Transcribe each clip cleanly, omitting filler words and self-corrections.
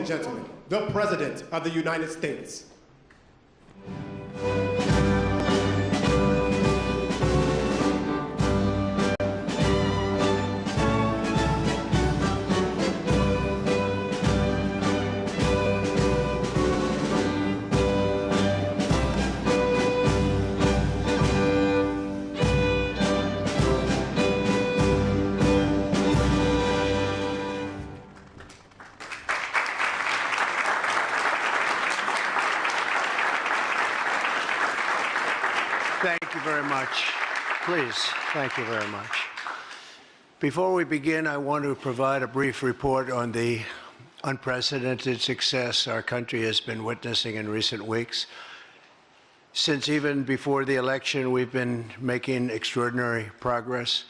and gentlemen, the President of the United States. Thank you very much. Please, thank you very much. Before we begin, I want to provide a brief report on the unprecedented success our country has been witnessing in recent weeks. Since even before the election, we've been making extraordinary progress.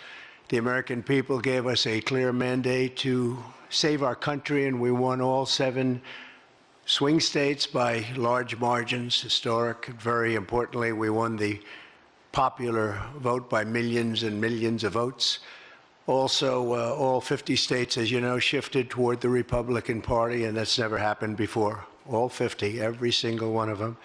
The American people gave us a clear mandate to save our country, and we won all 7 swing states by large margins, historic. Very importantly, we won the popular vote by millions and millions of votes. Also, all 50 states, as you know, shifted toward the Republican Party, and that's never happened before. All 50, every single one of them.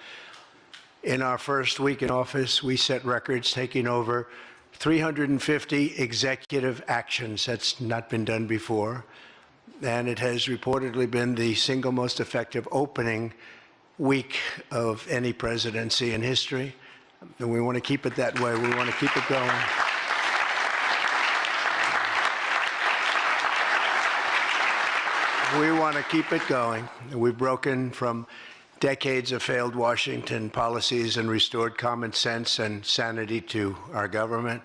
In our first week in office, we set records, taking over 350 executive actions. That's not been done before. And it has reportedly been the single most effective opening week of any presidency in history. And we want to keep it that way. We want to keep it going. We want to keep it going. We've broken from decades of failed Washington policies and restored common sense and sanity to our government.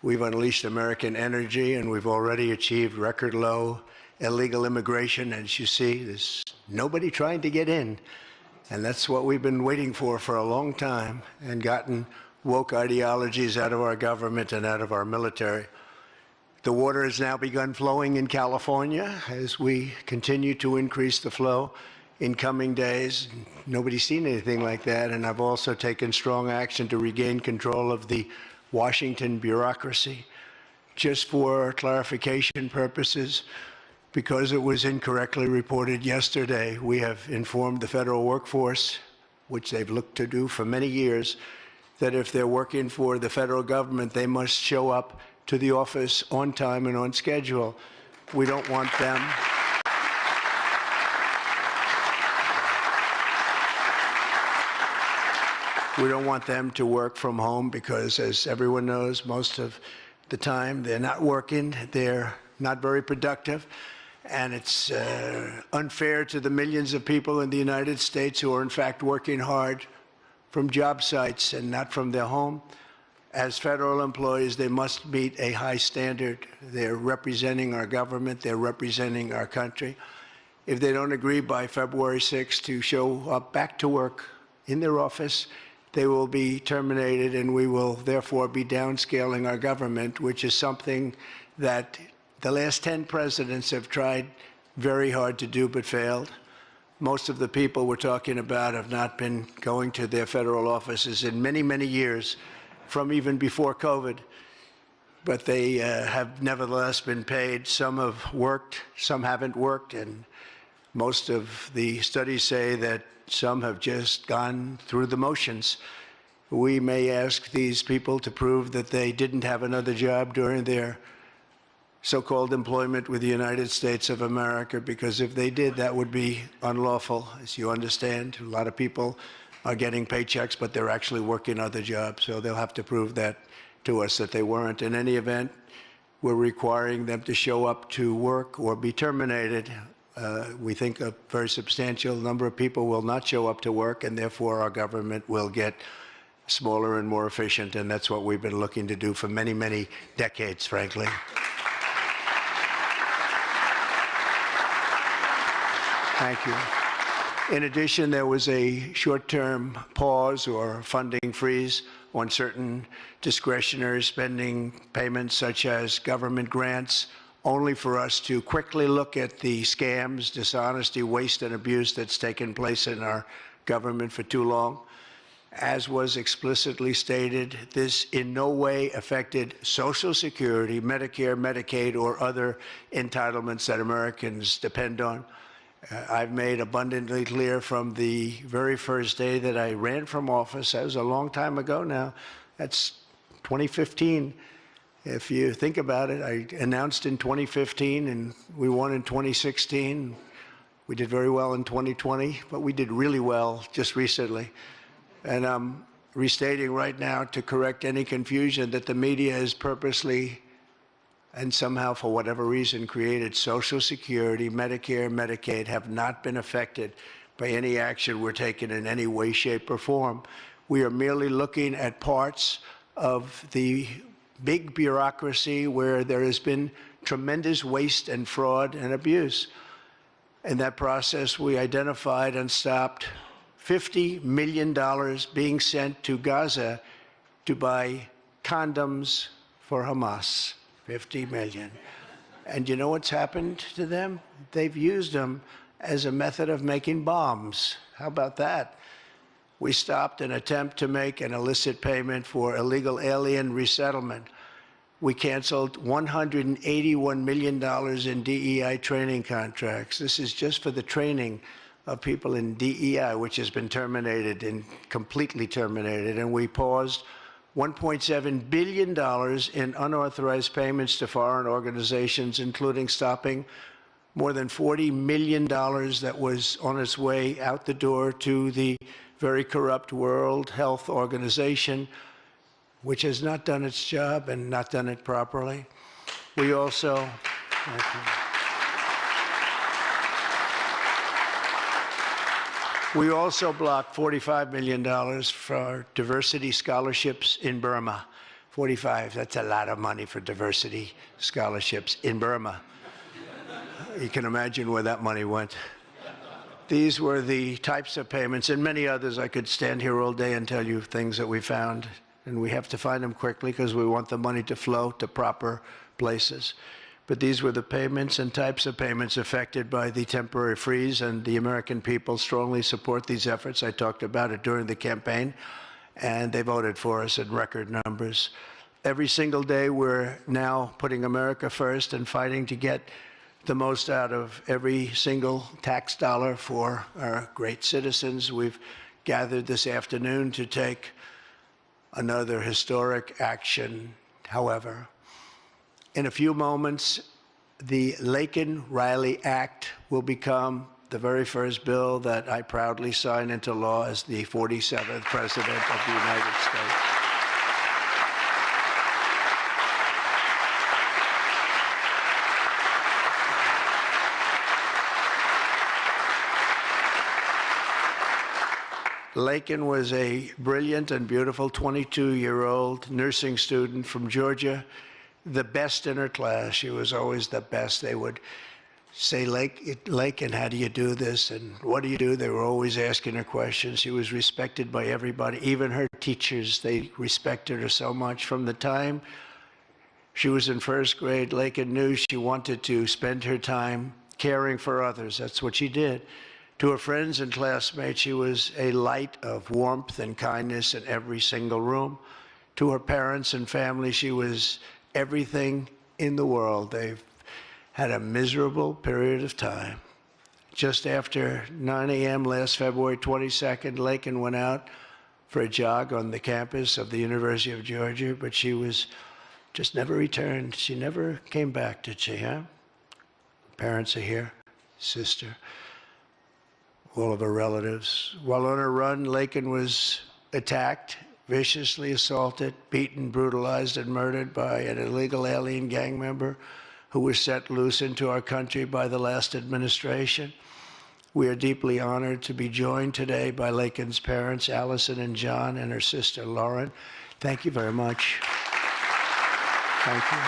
We've unleashed American energy, and we've already achieved record low illegal immigration. As you see, there's nobody trying to get in. And that's what we've been waiting for a long time, and gotten woke ideologies out of our government and out of our military. The water has now begun flowing in California as we continue to increase the flow in coming days. Nobody's seen anything like that. And I've also taken strong action to regain control of the Washington bureaucracy. Just for clarification purposes, because it was incorrectly reported yesterday, we have informed the federal workforce, which they've looked to do for many years, that if they're working for the federal government, they must show up to the office on time and on schedule. We don't want them. We don't want them to work from home because, as everyone knows, most of the time they're not working, they're not very productive, and it's unfair to the millions of people in the United States who are in fact working hard from job sites and not from their home. As federal employees, they must meet a high standard. They're representing our government, they're representing our country. If they don't agree by February 6th to show up back to work in their office, they will be terminated, and we will therefore be downscaling our government, which is something that the last 10 presidents have tried very hard to do but failed. Most of the people we're talking about have not been going to their federal offices in many, many years, from even before COVID. But they have nevertheless been paid. Some have worked, some haven't worked, and most of the studies say that some have just gone through the motions. We may ask these people to prove that they didn't have another job during their so-called employment with the United States of America, because if they did, that would be unlawful. As you understand, a lot of people are getting paychecks, but they're actually working other jobs, so they'll have to prove that to us, that they weren't. In any event, we're requiring them to show up to work or be terminated. We think a very substantial number of people will not show up to work, and therefore our government will get smaller and more efficient, and that's what we've been looking to do for many, many decades, frankly. Thank you. In addition, there was a short-term pause or funding freeze on certain discretionary spending payments, such as government grants, only for us to quickly look at the scams, dishonesty, waste, and abuse that's taken place in our government for too long. As was explicitly stated, this in no way affected Social Security, Medicare, Medicaid, or other entitlements that Americans depend on. I've made abundantly clear from the very first day that I ran from office, that was a long time ago now, that's 2015. If you think about it, I announced in 2015 and we won in 2016. We did very well in 2020, but we did really well just recently. And I'm restating right now to correct any confusion that the media has purposely and somehow, for whatever reason, created Social Security, Medicare, Medicaid have not been affected by any action we're taking in any way, shape, or form. We are merely looking at parts of the big bureaucracy where there has been tremendous waste and fraud and abuse. In that process, we identified and stopped $50 million being sent to Gaza to buy condoms for Hamas. 50 million. And you know what's happened to them? They've used them as a method of making bombs. How about that? We stopped an attempt to make an illicit payment for illegal alien resettlement. We canceled $181 million in DEI training contracts. This is just for the training of people in DEI, which has been terminated and completely terminated. And we paused $1.7 billion in unauthorized payments to foreign organizations, including stopping more than $40 million that was on its way out the door to the very corrupt World Health Organization, which has not done its job and not done it properly. We also... We also blocked $45 million for diversity scholarships in Burma. 45, that's a lot of money for diversity scholarships in Burma. You can imagine where that money went. These were the types of payments, and many others. I could stand here all day and tell you things that we found, and we have to find them quickly because we want the money to flow to proper places. But these were the payments and types of payments affected by the temporary freeze, and the American people strongly support these efforts. I talked about it during the campaign, and they voted for us in record numbers. Every single day, we're now putting America first and fighting to get the most out of every single tax dollar for our great citizens. We've gathered this afternoon to take another historic action, however. In a few moments, the Laken Riley Act will become the very first bill that I proudly sign into law as the 47th President of the United States. Laken was a brilliant and beautiful 22-year-old nursing student from Georgia, the best in her class. She was always the best. They would say, Laken, how do you do this? And what do you do? They were always asking her questions. She was respected by everybody, even her teachers. They respected her so much. From the time she was in first grade, Laken knew she wanted to spend her time caring for others. That's what she did. To her friends and classmates, she was a light of warmth and kindness in every single room. To her parents and family, she was everything in the world. They've had a miserable period of time. Just after 9 a.m. last February 22nd, Laken went out for a jog on the campus of the University of Georgia, but she was just never returned. She never came back, did she, huh? Parents are here, sister, all of her relatives. While on her run, Laken was attacked, viciously assaulted, beaten, brutalized, and murdered by an illegal alien gang member who was set loose into our country by the last administration. We are deeply honored to be joined today by Laken's parents, Allison and John, and her sister, Lauren. Thank you very much. Thank you.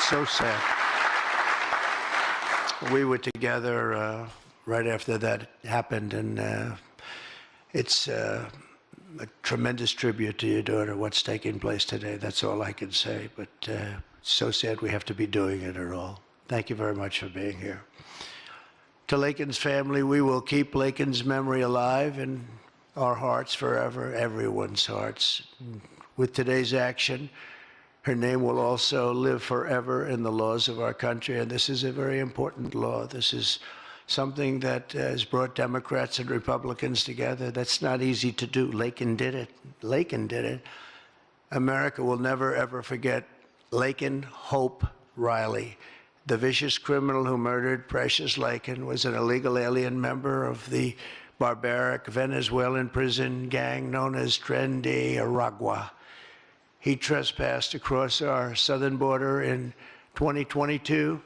So sad. We were together right after that happened, and it's a tremendous tribute to your daughter, what's taking place today. That's all I can say, but it's so sad we have to be doing it at all. Thank you very much for being here. To Laken's family, we will keep Laken's memory alive in our hearts forever, everyone's hearts. With today's action, Her name will also live forever in the laws of our country, and this is a very important law. This is something that has brought Democrats and Republicans together. That's not easy to do. Laken did it. Laken did it. America will never, ever forget Laken Hope Riley. The vicious criminal who murdered Precious Laken was an illegal alien member of the barbaric Venezuelan prison gang known as Tren de Aragua. He trespassed across our southern border in 2022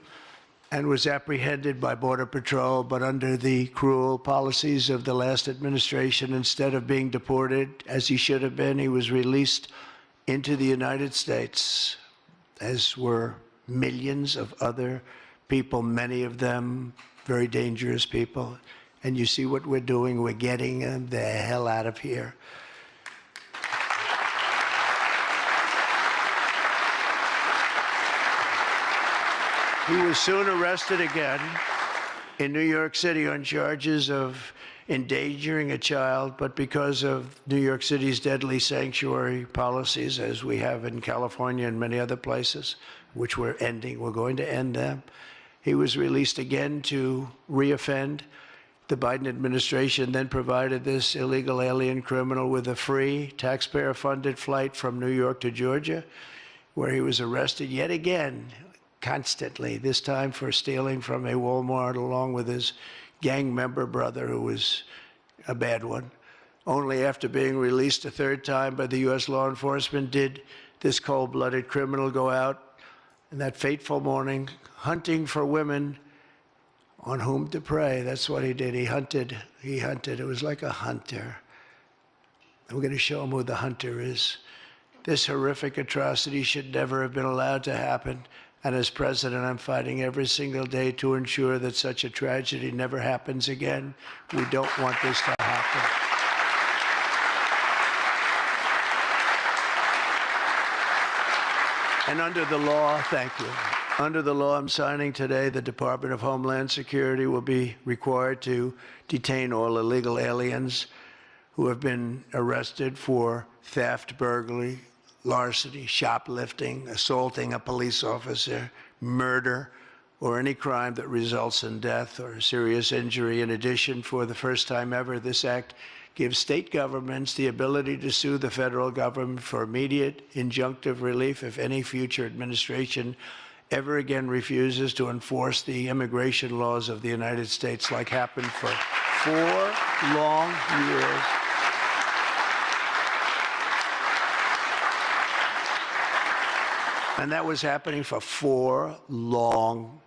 and was apprehended by Border Patrol, but under the cruel policies of the last administration, instead of being deported, as he should have been, he was released into the United States, as were millions of other people, many of them very dangerous people. And you see what we're doing? We're getting them the hell out of here. He was soon arrested again in New York City on charges of endangering a child, but because of New York City's deadly sanctuary policies, as we have in California and many other places, which we're going to end them, he was released again to reoffend. The Biden administration then provided this illegal alien criminal with a free, taxpayer-funded flight from New York to Georgia, where he was arrested yet again, constantly, this time for stealing from a Walmart along with his gang member brother, who was a bad one. Only after being released a third time by the U.S. law enforcement did this cold-blooded criminal go out in that fateful morning hunting for women on whom to prey. That's what he did. He hunted. It was like a hunter. And we're going to show him who the hunter is. This horrific atrocity should never have been allowed to happen. And as president, I'm fighting every single day to ensure that such a tragedy never happens again. We don't want this to happen. And under the law, thank you. Under the law I'm signing today, the Department of Homeland Security will be required to detain all illegal aliens who have been arrested for theft, burglary, larceny, shoplifting, assaulting a police officer, murder, or any crime that results in death or serious injury. In addition, for the first time ever, this act gives state governments the ability to sue the federal government for immediate injunctive relief if any future administration ever again refuses to enforce the immigration laws of the United States, like happened for 4 long years. And that was happening for 4 long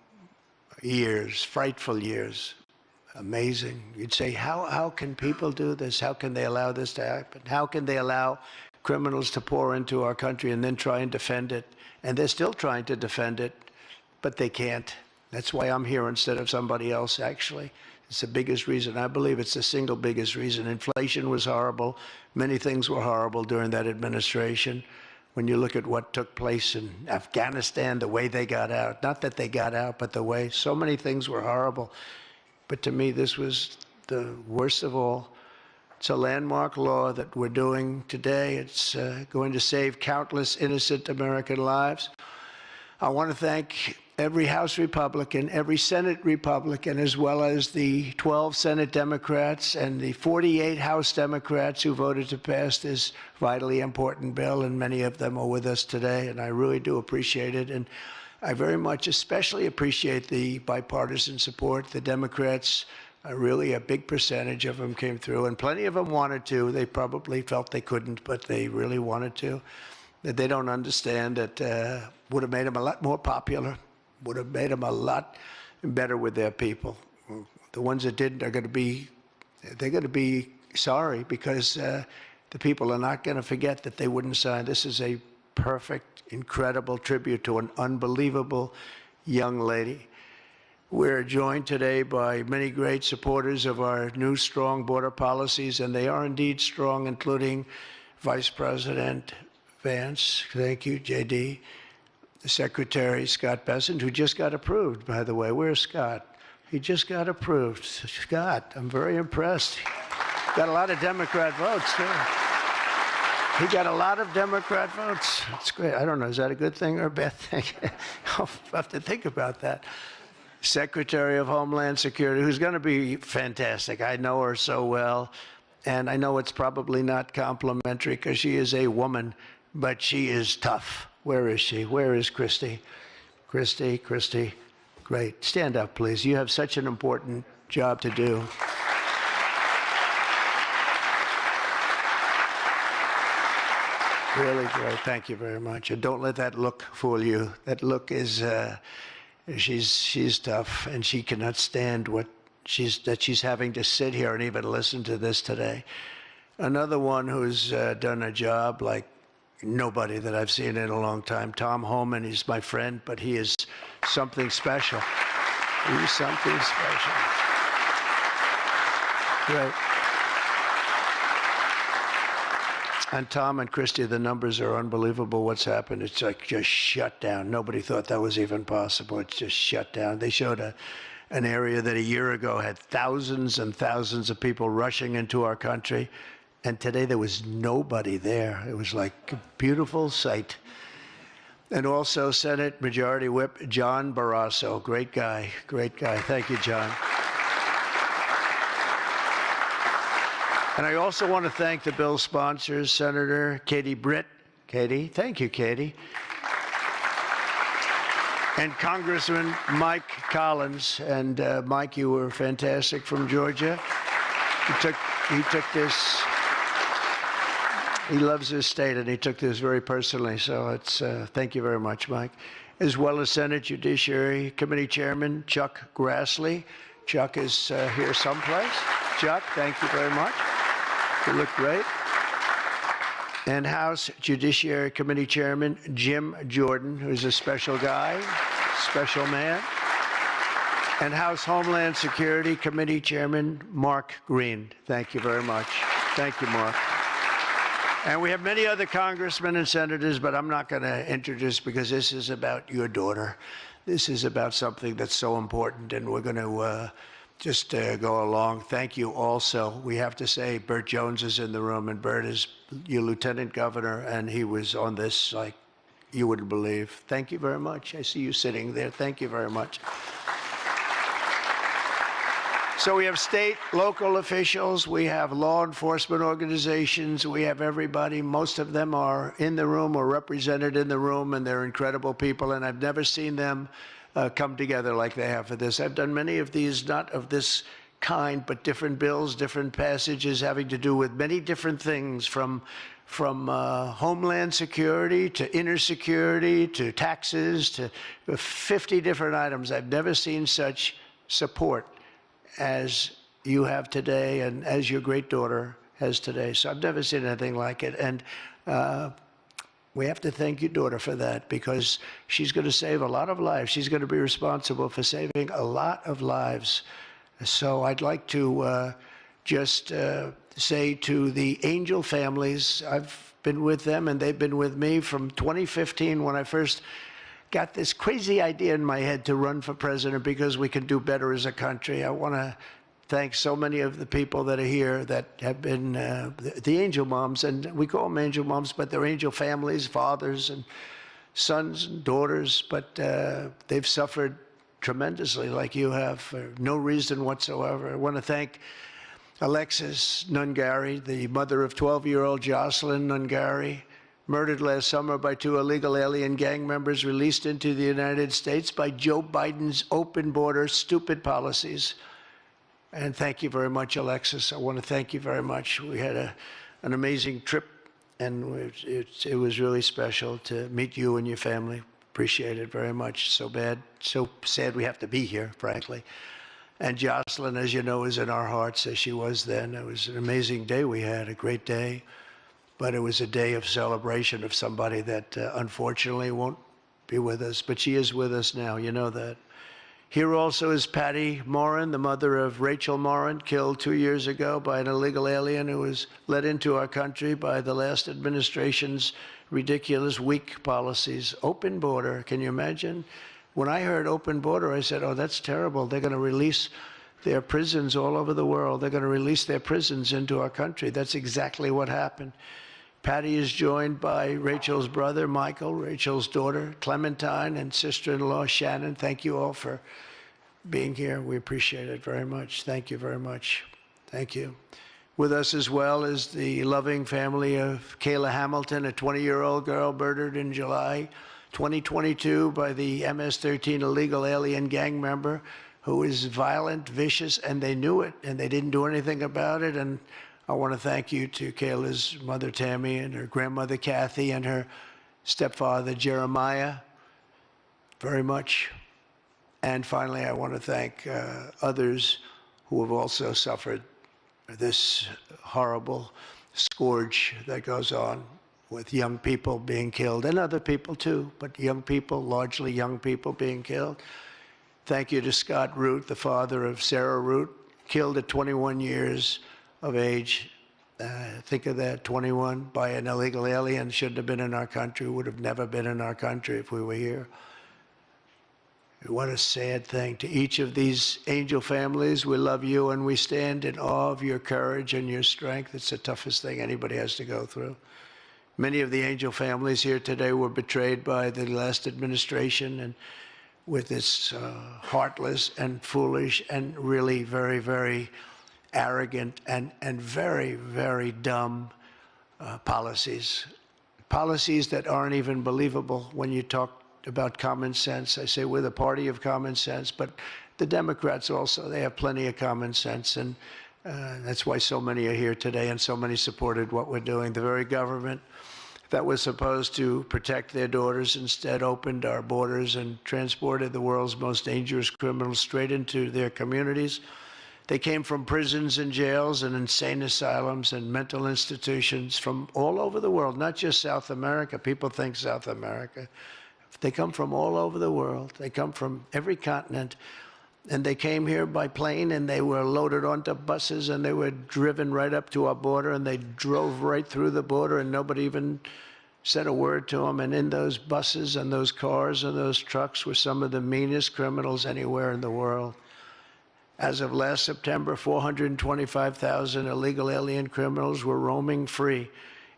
years, frightful years. Amazing. You'd say, how can people do this? How can they allow this to happen? How can they allow criminals to pour into our country and then try and defend it? And they're still trying to defend it, but they can't. That's why I'm here instead of somebody else, actually. It's the biggest reason. I believe it's the single biggest reason. Inflation was horrible. Many things were horrible during that administration. When you look at what took place in Afghanistan, the way they got out, not that they got out, but the way, so many things were horrible. But to me, this was the worst of all. It's a landmark law that we're doing today. It's going to save countless innocent American lives. I want to thank every House Republican, every Senate Republican, as well as the 12 Senate Democrats and the 48 House Democrats who voted to pass this vitally important bill, and many of them are with us today, and I really do appreciate it. And I very much especially appreciate the bipartisan support. The Democrats, really a big percentage of them came through, and plenty of them wanted to. They probably felt they couldn't, but they really wanted to. That they don't understand that would have made them a lot more popular, would have made them a lot better with their people. The ones that didn't are going to be, they're going to be sorry, because the people are not going to forget that they wouldn't sign. This is a perfect, incredible tribute to an unbelievable young lady. We're joined today by many great supporters of our new strong border policies, and they are indeed strong, including Vice President Vance, thank you, JD, the Secretary Scott Bessent, who just got approved, by the way. Where's Scott? He just got approved. Scott, I'm very impressed. Got a lot of Democrat votes, too. He got a lot of Democrat votes. That's great. I don't know, is that a good thing or a bad thing? I'll have to think about that. Secretary of Homeland Security, who's going to be fantastic. I know her so well, and I know it's probably not complimentary because she is a woman, but she is tough. Where is she? Where is Christy? Christy, great. Stand up, please. You have such an important job to do. Really great. Thank you very much. And don't let that look fool you. That look is, she's tough, and she cannot stand what she's having to sit here and even listen to this today. Another one who's done a job like nobody that I've seen in a long time, Tom Homan. He's my friend, but he is something special. He's something special. Great. And Tom and Christy, the numbers are unbelievable. What's happened? It's like just shut down. Nobody thought that was even possible. It's just shut down. They showed an area that a year ago had thousands and thousands of people rushing into our country. And today there was nobody there. It was like a beautiful sight. And also Senate Majority Whip John Barrasso. Great guy, great guy. Thank you, John. And I also want to thank the bill sponsors, Senator Katie Britt. Katie, thank you, Katie. And Congressman Mike Collins. And Mike, you were fantastic from Georgia. He took this, he loves his state, and he took this very personally. So it's, thank you very much, Mike. As well as Senate Judiciary Committee Chairman Chuck Grassley. Chuck is here someplace. Chuck, thank you very much. You look great. And House Judiciary Committee Chairman Jim Jordan, who's a special guy, special man. And House Homeland Security Committee Chairman Mark Green. Thank you very much. Thank you, Mark. And we have many other congressmen and senators, but I'm not going to introduce because this is about your daughter. This is about something that's so important, and we're going to just go along. Thank you also. We have to say Burt Jones is in the room, and Burt is your lieutenant governor, and he was on this like you wouldn't believe. Thank you very much. I see you sitting there. Thank you very much. So we have state, local officials, we have law enforcement organizations, we have everybody. Most of them are in the room or represented in the room, and they're incredible people, and I've never seen them come together like they have for this. I've done many of these, not of this kind, but different bills, different passages having to do with many different things, from homeland security to inner security to taxes to 50 different items. I've never seen such support as you have today and as your great daughter has today. So I've never seen anything like it. And we have to thank your daughter for that, because she's going to save a lot of lives. She's going to be responsible for saving a lot of lives. So I'd like to just say to the Angel families, I've been with them and they've been with me from 2015 when I first got this crazy idea in my head to run for president because we can do better as a country. I want to thank so many of the people that are here that have been the angel moms, and we call them angel moms, but they're angel families, fathers and sons and daughters, but they've suffered tremendously like you have for no reason whatsoever. I want to thank Alexis Nungari, the mother of 12-year-old Jocelyn Nungari, murdered last summer by 2 illegal alien gang members released into the United States by Joe Biden's open border stupid policies. And thank you very much, Alexis. I want to thank you very much. We had an amazing trip, and it was really special to meet you and your family. Appreciate it very much. So sad we have to be here, frankly. And Jocelyn, as you know, is in our hearts as she was then. It was an amazing day we had, a great day. But it was a day of celebration of somebody that unfortunately won't be with us. But she is with us now, you know that. Here also is Patty Morin, the mother of Rachel Morin, killed 2 years ago by an illegal alien who was let into our country by the last administration's ridiculous, weak policies. Open border, can you imagine? When I heard open border, I said, oh, that's terrible. They're going to release their prisons all over the world. They're going to release their prisons into our country. That's exactly what happened. Patty is joined by Rachel's brother, Michael, Rachel's daughter, Clementine, and sister-in-law, Shannon. Thank you all for being here. We appreciate it very much. Thank you very much. Thank you. With us as well is the loving family of Kayla Hamilton, a 20-year-old girl murdered in July 2022 by the MS-13 illegal alien gang member who is violent, vicious, and they knew it, and they didn't do anything about it. And I want to thank you to Kayla's mother, Tammy, and her grandmother, Kathy, and her stepfather, Jeremiah, very much. And finally, I want to thank others who have also suffered this horrible scourge that goes on with young people being killed, and other people too, but young people, largely young people being killed. Thank you to Scott Root, the father of Sarah Root, killed at 21 years of age. Think of that, 21, by an illegal alien. Shouldn't have been in our country, would have never been in our country if we were here. What a sad thing. To each of these angel families, we love you and we stand in awe of your courage and your strength. It's the toughest thing anybody has to go through. Many of the angel families here today were betrayed by the last administration and with its heartless and foolish and really very, very arrogant and very, very dumb policies. Policies that aren't even believable when you talk about common sense. I say we're the party of common sense, but the Democrats also, they have plenty of common sense, and that's why so many are here today and so many supported what we're doing. The very government that was supposed to protect their daughters instead opened our borders and transported the world's most dangerous criminals straight into their communities. They came from prisons and jails and insane asylums and mental institutions from all over the world, not just South America. People think South America. They come from all over the world. They come from every continent. And they came here by plane, and they were loaded onto buses, and they were driven right up to our border, and they drove right through the border, and nobody even said a word to them. And in those buses and those cars and those trucks were some of the meanest criminals anywhere in the world. As of last September, 425,000 illegal alien criminals were roaming free,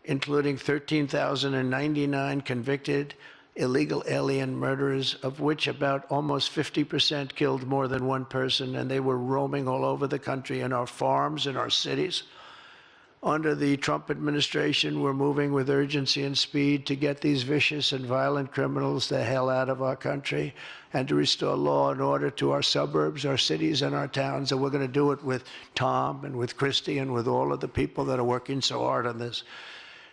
including 13,099 convicted illegal alien murderers, of which about almost 50% killed more than one person, and they were roaming all over the country in our farms, in our cities. Under the Trump administration, we're moving with urgency and speed to get these vicious and violent criminals the hell out of our country and to restore law and order to our suburbs, our cities, and our towns. And we're going to do it with Tom and with Christy and with all of the people that are working so hard on this.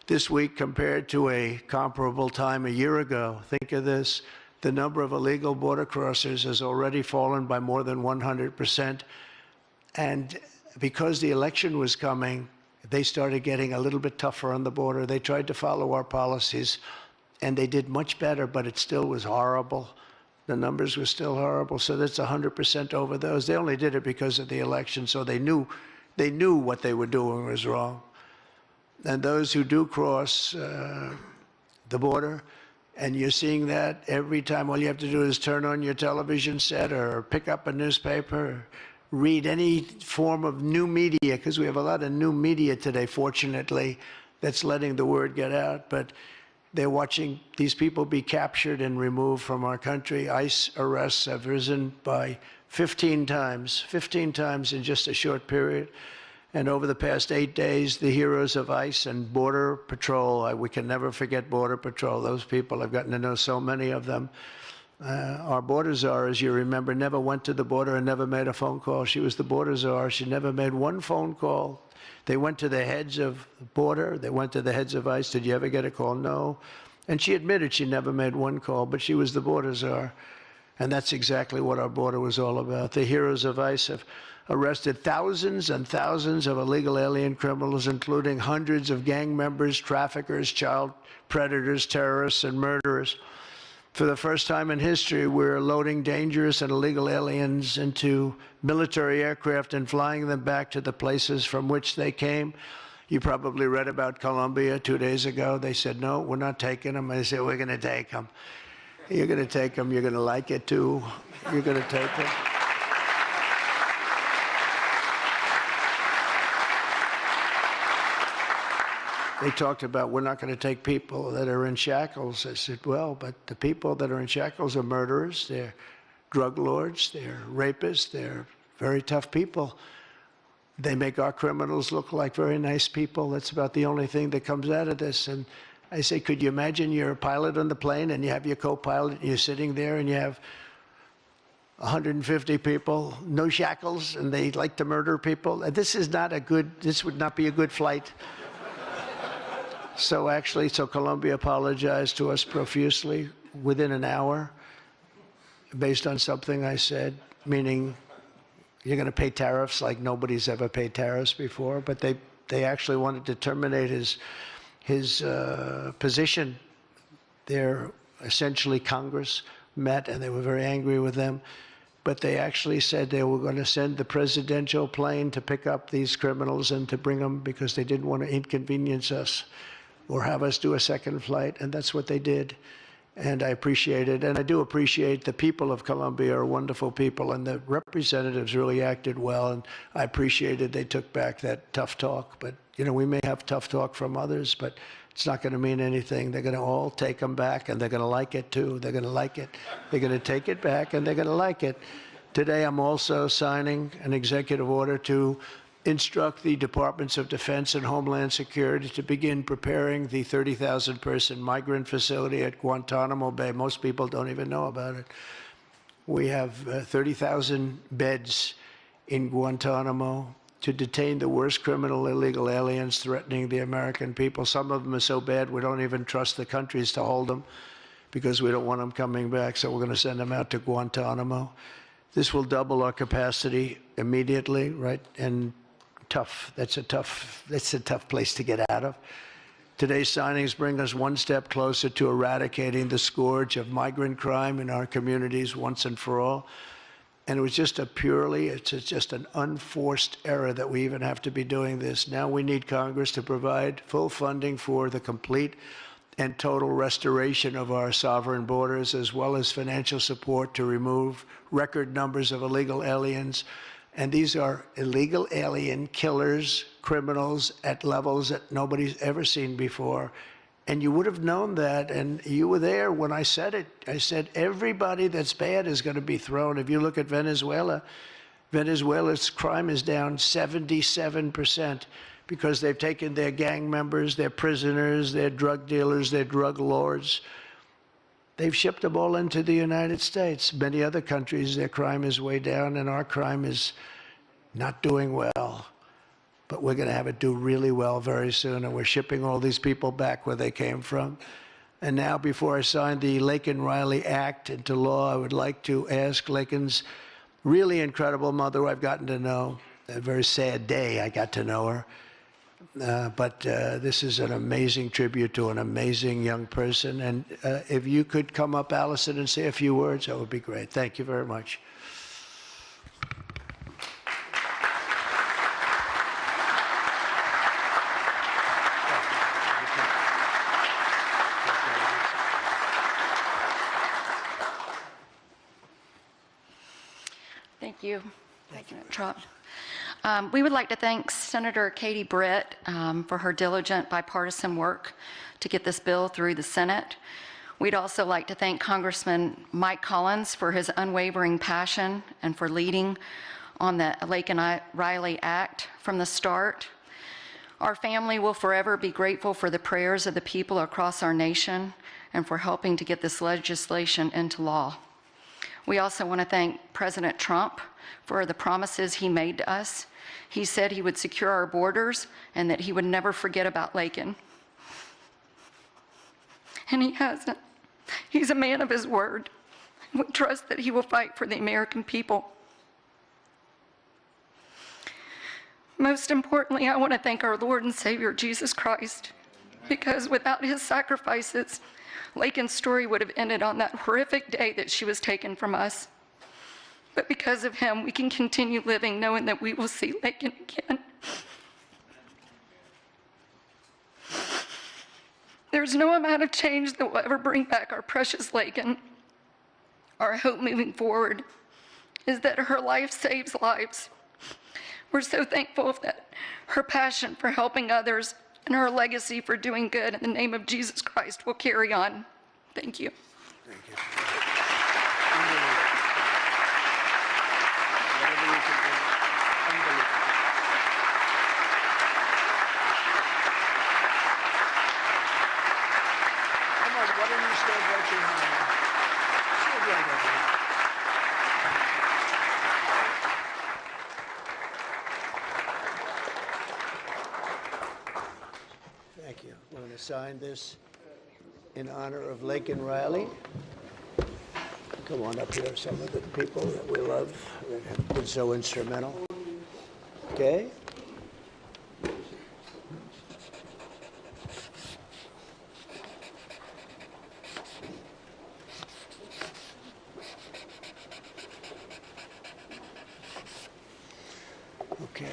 This week, compared to a comparable time a year ago, think of this, the number of illegal border crossers has already fallen by more than 100%. And because the election was coming, they started getting a little bit tougher on the border. They tried to follow our policies, and they did much better, but it still was horrible. The numbers were still horrible, so that's 100% over those. They only did it because of the election, so they knew what they were doing was wrong. And those who do cross the border, and you're seeing that every time, all you have to do is turn on your television set or pick up a newspaper, or read any form of new media, because we have a lot of new media today, fortunately, that's letting the word get out. But they're watching these people be captured and removed from our country. ICE arrests have risen by 15 times in just a short period. And over the past 8 days, the heroes of ICE and Border Patrol, we can never forget Border Patrol. Those people, I've gotten to know so many of them. Our border czar, as you remember, never went to the border and never made a phone call. She was the border czar. She never made one phone call. They went to the heads of border. They went to the heads of ICE. Did you ever get a call? No. And she admitted she never made one call, but she was the border czar. And that's exactly what our border was all about. The heroes of ICE have arrested thousands and thousands of illegal alien criminals, including hundreds of gang members, traffickers, child predators, terrorists, and murderers. For the first time in history, we're loading dangerous and illegal aliens into military aircraft and flying them back to the places from which they came. You probably read about Colombia 2 days ago. They said, no, we're not taking them. I said, we're going to take them. You're going to take them. You're going to like it, too. You're going to take them. they talked about, we're not going to take people that are in shackles. I said, well, but the people that are in shackles are murderers, they're drug lords, they're rapists, they're very tough people. They make our criminals look like very nice people. That's about the only thing that comes out of this. And I say, could you imagine you're a pilot on the plane and you have your co-pilot and you're sitting there and you have 150 people, no shackles, and they like to murder people? This would not be a good flight. So Colombia apologized to us profusely within an hour based on something I said, meaning you're going to pay tariffs like nobody's ever paid tariffs before, but they actually wanted to terminate his position. They're essentially Congress met, and they were very angry with them. But they actually said they were going to send the presidential plane to pick up these criminals and to bring them because they didn't want to inconvenience us or have us do a second flight, and that's what they did. And I appreciate it, and I do appreciate the people of Colombia are wonderful people, and the representatives really acted well, and I appreciated they took back that tough talk. But, you know, we may have tough talk from others, but it's not going to mean anything. They're going to all take them back, and they're going to like it, too. They're going to like it. They're going to take it back, and they're going to like it. Today, I'm also signing an executive order to instruct the Departments of Defense and Homeland Security to begin preparing the 30,000-person migrant facility at Guantanamo Bay. Most people don't even know about it. We have 30,000 beds in Guantanamo to detain the worst criminal illegal aliens threatening the American people. Some of them are so bad we don't even trust the countries to hold them because we don't want them coming back, so we're going to send them out to Guantanamo. This will double our capacity immediately, right? And tough. That's a tough place to get out of. Today's signings bring us one step closer to eradicating the scourge of migrant crime in our communities once and for all. And it was just it's just an unforced error that we even have to be doing this. Now we need Congress to provide full funding for the complete and total restoration of our sovereign borders, as well as financial support to remove record numbers of illegal aliens. And these are illegal alien killers, criminals at levels that nobody's ever seen before. And you would have known that, and you were there when I said it. I said everybody that's bad is going to be thrown. If you look at Venezuela, Venezuela's crime is down 77% because they've taken their gang members, their prisoners, their drug dealers, their drug lords. They've shipped them all into the United States. Many other countries, their crime is way down, and our crime is not doing well. But we're going to have it do really well very soon, and we're shipping all these people back where they came from. And now, before I sign the Laken Riley Act into law, I would like to ask Laken's really incredible mother, who I've gotten to know. A very sad day I got to know her. But this is an amazing tribute to an amazing young person. And if you could come up, Allison, and say a few words, that would be great. Thank you very much. Thank you, President Trump. We would like to thank Senator Katie Britt for her diligent bipartisan work to get this bill through the Senate. We'd also like to thank Congressman Mike Collins for his unwavering passion and for leading on the Laken Riley Act from the start. Our family will forever be grateful for the prayers of the people across our nation and for helping to get this legislation into law. We also want to thank President Trump for the promises he made to us. He said he would secure our borders and that he would never forget about Laken. And he hasn't. He's a man of his word. We trust that he will fight for the American people. Most importantly, I want to thank our Lord and Savior, Jesus Christ, because without his sacrifices, Laken's story would have ended on that horrific day that she was taken from us. But because of him, we can continue living knowing that we will see Laken again. There's no amount of change that will ever bring back our precious Laken. Our hope moving forward is that her life saves lives. We're so thankful that her passion for helping others and her legacy for doing good in the name of Jesus Christ will carry on. Thank you. Thank you. Come on, why don't you stand right behind me? Stand right over here. Thank you. We're going to sign this in honor of Laken Riley. Come on up here, some of the people that we love that have been so instrumental. Okay? Okay.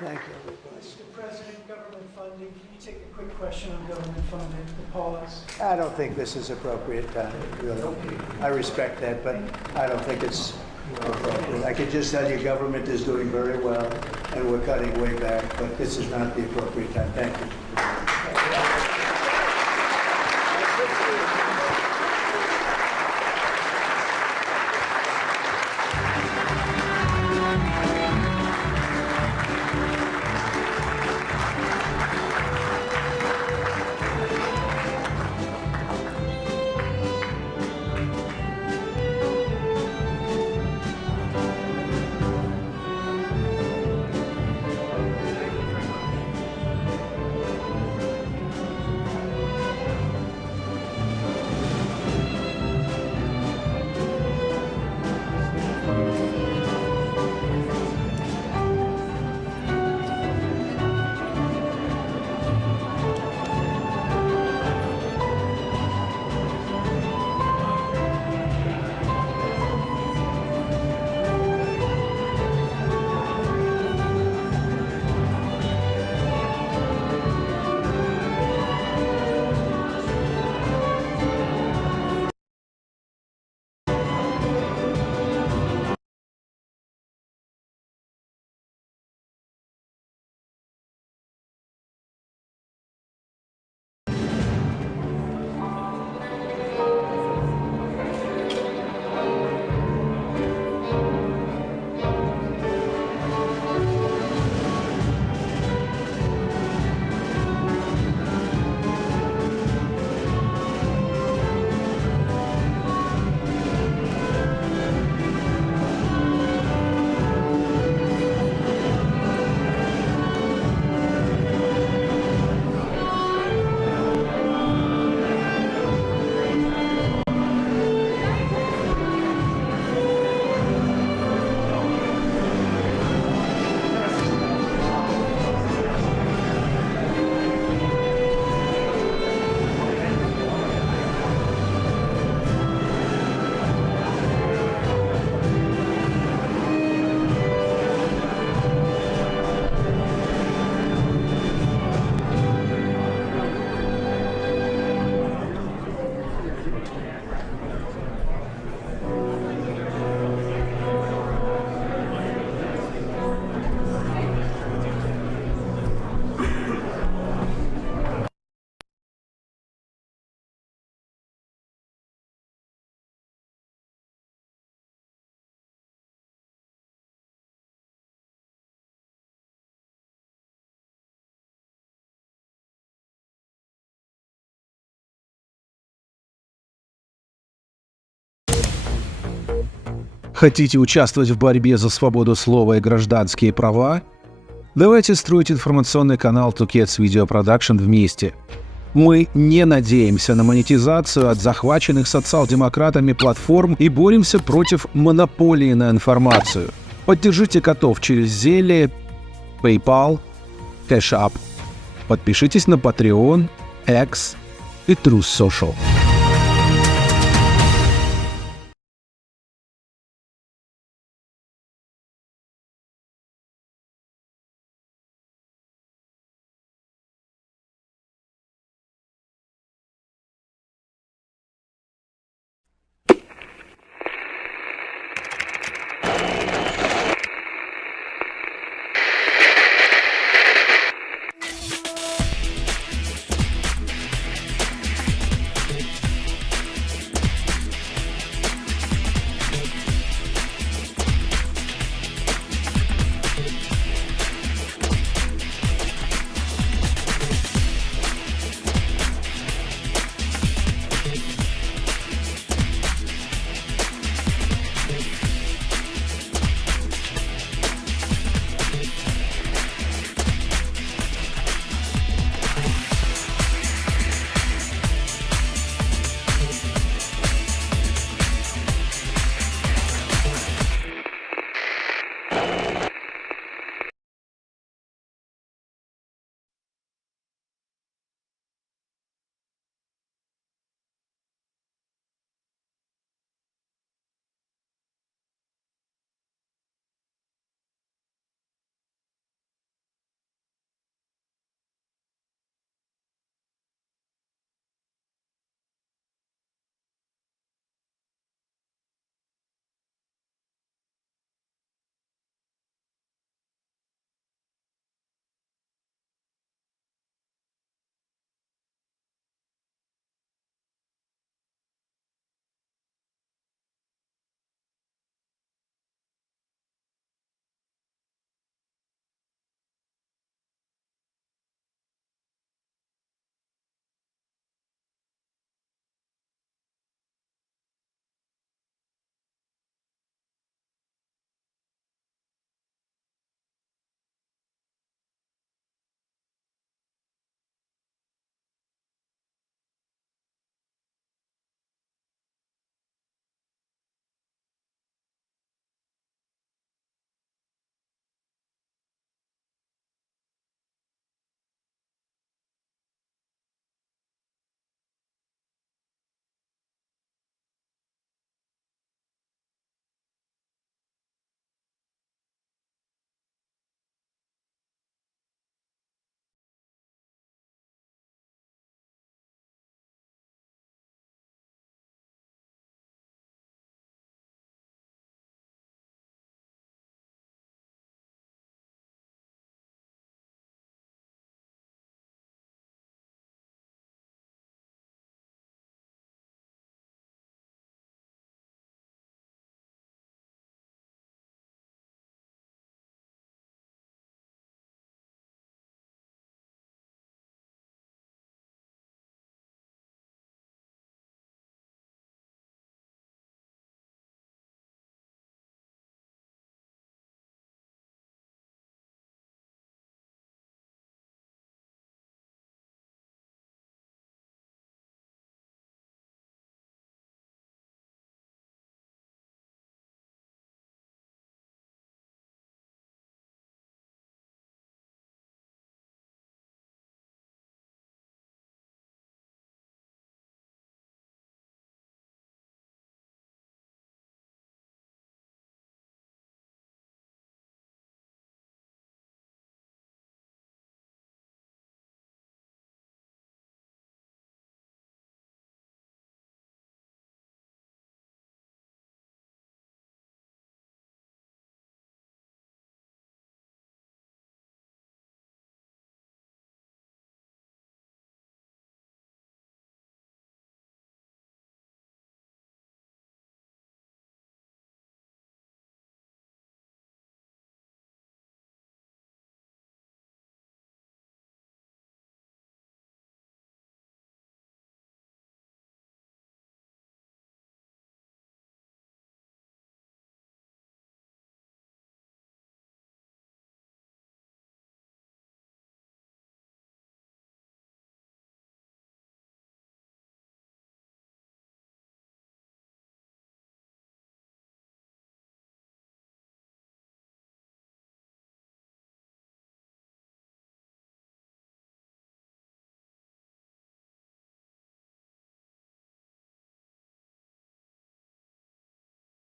Thank you, everybody. Mr. President, government funding, can you take a quick question on government funding, the pause? I don't think this is appropriate time, really. I respect that, but I don't think it's appropriate. I can just tell you government is doing very well, and we're cutting way back, but this is not the appropriate time. Thank you. Хотите участвовать в борьбе за свободу слова и гражданские права? Давайте строить информационный канал Tukets Video Production вместе. Мы не надеемся на монетизацию от захваченных социал-демократами платформ и боремся против монополии на информацию. Поддержите котов через Зelle, PayPal, Cash App. Подпишитесь на Patreon, X и Truth Social.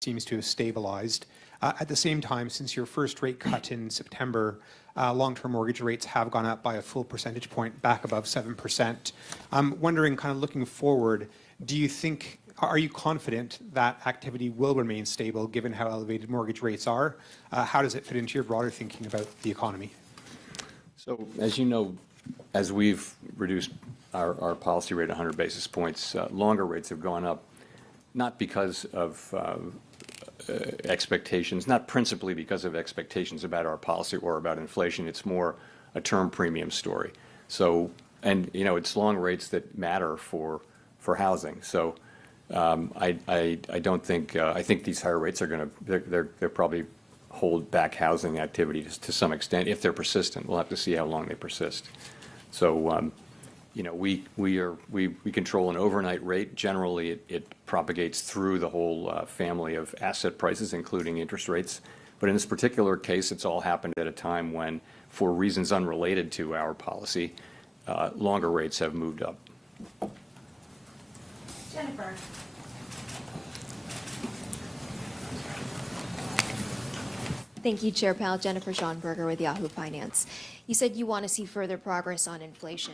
seems to have stabilized. At the same time, since your first rate cut in September, long-term mortgage rates have gone up by a full percentage point, back above 7%. I'm wondering, kind of looking forward, are you confident that activity will remain stable given how elevated mortgage rates are? How does it fit into your broader thinking about the economy? So, as you know, as we've reduced our policy rate 100 basis points, longer rates have gone up, not because of expectations, not principally because of expectations about our policy or about inflation. It's more a term premium story. So, and you know, it's long rates that matter for housing. So, I don't think I think these higher rates are going to they're probably hold back housing activity to some extent if they're persistent. We'll have to see how long they persist. So, you know, we control an overnight rate. Generally, it propagates through the whole family of asset prices, including interest rates. But in this particular case, it's all happened at a time when, for reasons unrelated to our policy, longer rates have moved up. Jennifer. Thank you, Chair Powell. Jennifer Schonberger with Yahoo Finance. You said you want to see further progress on inflation.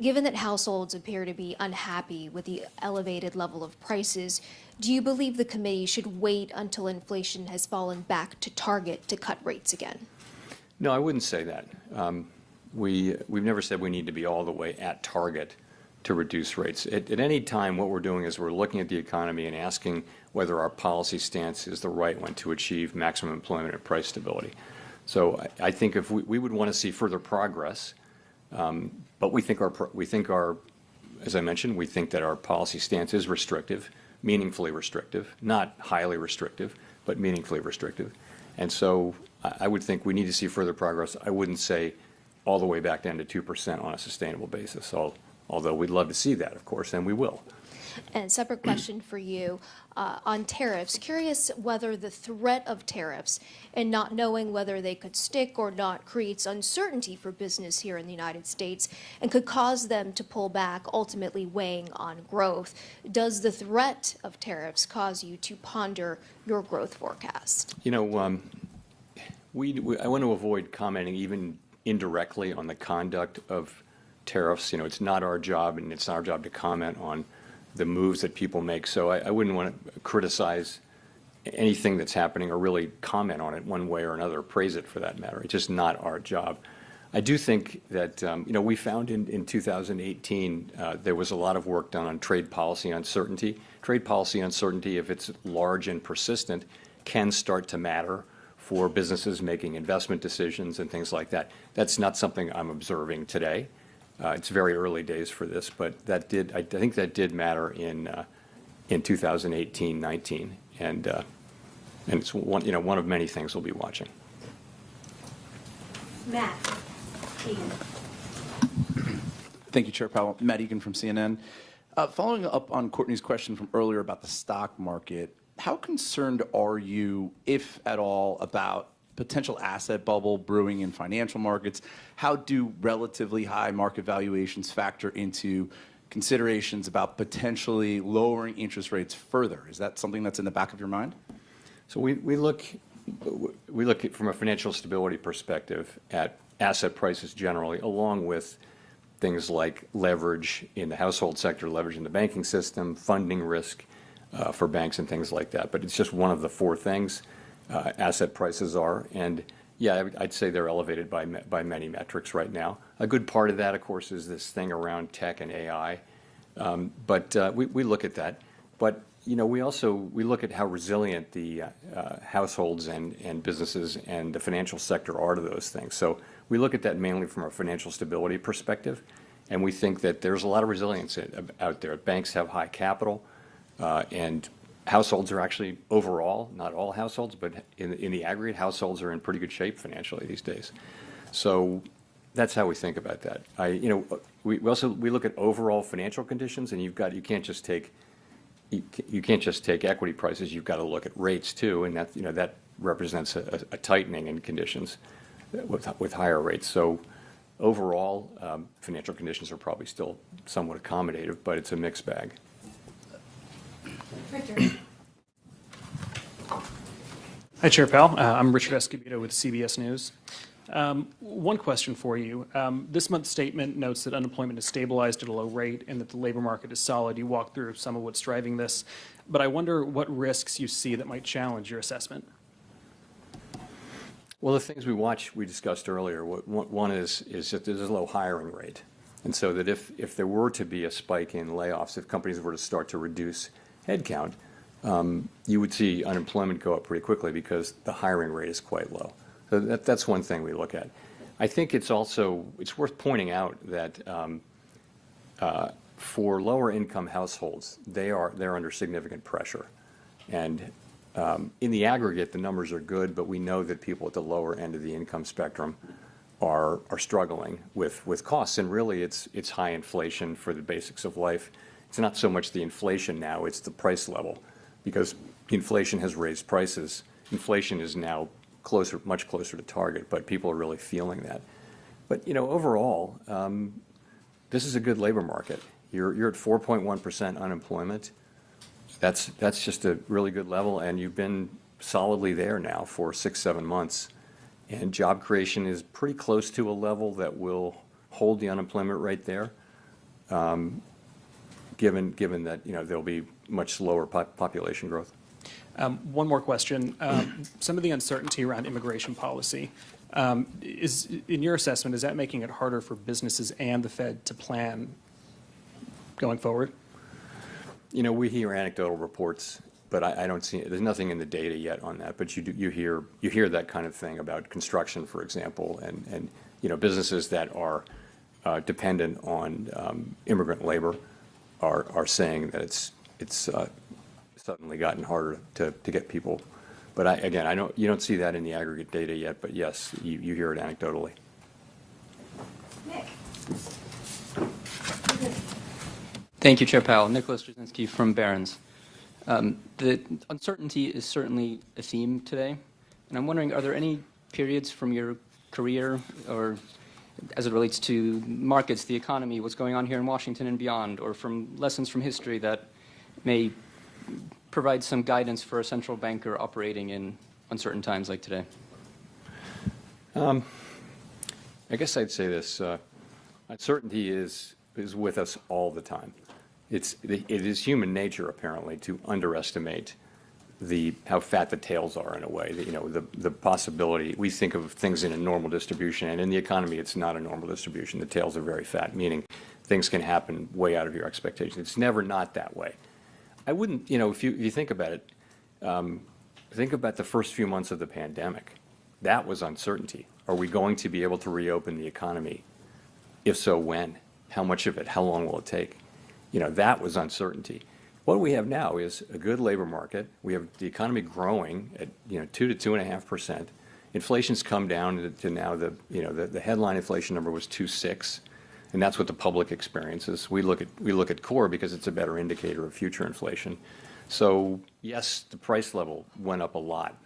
Given that households appear to be unhappy with the elevated level of prices, do you believe the committee should wait until inflation has fallen back to target to cut rates again? No, I wouldn't say that. We've never said we need to be all the way at target to reduce rates. At any time, what we're doing is we're looking at the economy and asking whether our policy stance is the right one to achieve maximum employment and price stability. So I think if we would want to see further progress, but we think our, as I mentioned, we think that our policy stance is restrictive, meaningfully restrictive, not highly restrictive, but meaningfully restrictive. And so I would think we need to see further progress. I wouldn't say all the way back down to 2% on a sustainable basis, although we'd love to see that, of course, and we will. And a separate question for you on tariffs. Curious whether the threat of tariffs and not knowing whether they could stick or not creates uncertainty for business here in the United States and could cause them to pull back, ultimately weighing on growth. Does the threat of tariffs cause you to ponder your growth forecast? You know, I want to avoid commenting even indirectly on the conduct of tariffs. You know, it's not our job, and it's not our job to comment on the moves that people make. So I wouldn't want to criticize anything that's happening or really comment on it one way or another, praise it for that matter. It's just not our job. I do think that, you know, we found in 2018 there was a lot of work done on trade policy uncertainty. Trade policy uncertainty, if it's large and persistent, can start to matter for businesses making investment decisions and things like that. That's not something I'm observing today. It's very early days for this, but I think that did matter in 2018-19, and it's one of many things we'll be watching. Matt Egan. Thank you, Chair Powell. Matt Egan from CNN. Following up on Courtney's question from earlier about the stock market, how concerned are you, if at all, about potential asset bubble brewing in financial markets? How do relatively high market valuations factor into considerations about potentially lowering interest rates further? Is that something that's in the back of your mind? So we look at, from a financial stability perspective, at asset prices generally, along with things like leverage in the household sector, leverage in the banking system, funding risk for banks and things like that. But it's just one of the four things. Asset prices are, and yeah, I'd say they're elevated by many metrics right now. A good part of that, of course, is this thing around tech and AI, but we look at that. But you know, we look at how resilient the households and businesses and the financial sector are to those things. So we look at that mainly from a financial stability perspective, and we think that there's a lot of resilience out there. Banks have high capital, and households are actually overall, not all households, but in the aggregate, households are in pretty good shape financially these days. So that's how we think about that. We look at overall financial conditions, and you can't just take equity prices. You've got to look at rates too, and that represents a tightening in conditions with higher rates. So overall, financial conditions are probably still somewhat accommodative, but it's a mixed bag. Richard. Hi, Chair Powell. I'm Richard Escobedo with CBS News. One question for you. This month's statement notes that unemployment is stabilized at a low rate and that the labor market is solid. You walked through some of what's driving this, but I wonder what risks you see that might challenge your assessment. Well, the things we discussed earlier, one is that there's a low hiring rate. And so that if there were to be a spike in layoffs, if companies were to start to reduce headcount, you would see unemployment go up pretty quickly because the hiring rate is quite low. So that's one thing we look at. I think it's worth pointing out that for lower income households, they're under significant pressure. And in the aggregate, the numbers are good, but we know that people at the lower end of the income spectrum are struggling with costs. And really, it's high inflation for the basics of life. It's not so much the inflation now, it's the price level. Because inflation has raised prices. Inflation is now much closer to target, but people are really feeling that. But overall, this is a good labor market. You're at 4.1% unemployment. That's just a really good level, and you've been solidly there now for 6-7 months. And job creation is pretty close to a level that will hold the unemployment rate there, given that there'll be much slower population growth. One more question. Some of the uncertainty around immigration policy, is, in your assessment, is that making it harder for businesses and the Fed to plan going forward? We hear anecdotal reports, but I don't see, there's nothing in the data yet on that, but you hear that kind of thing about construction, for example, and businesses that are dependent on immigrant labor are saying that it's suddenly gotten harder to get people. But you don't see that in the aggregate data yet, but yes, you hear it anecdotally. Nick. Thank you, Chair Powell. Nicholas Jasinski from Barron's. The uncertainty is certainly a theme today, and I'm wondering, are there any periods from your career or as it relates to markets, the economy, what's going on here in Washington and beyond, or from lessons from history that may provide some guidance for a central banker operating in uncertain times like today? I guess I'd say this. Uncertainty is with us all the time. It is human nature, apparently, to underestimate how fat the tails are in a way. The possibility, we think of things in a normal distribution, and in the economy, it's not a normal distribution. The tails are very fat, meaning things can happen way out of your expectations. It's never not that way. I wouldn't, if you think about it, think about the first few months of the pandemic. That was uncertainty. Are we going to be able to reopen the economy? If so, when? How much of it? How long will it take? That was uncertainty. What we have now is a good labor market. We have the economy growing at 2 to 2.5%. Inflation's come down to now the headline inflation number was 2.6, and that's what the public experiences. We look at core because it's a better indicator of future inflation. So yes, the price level went up a lot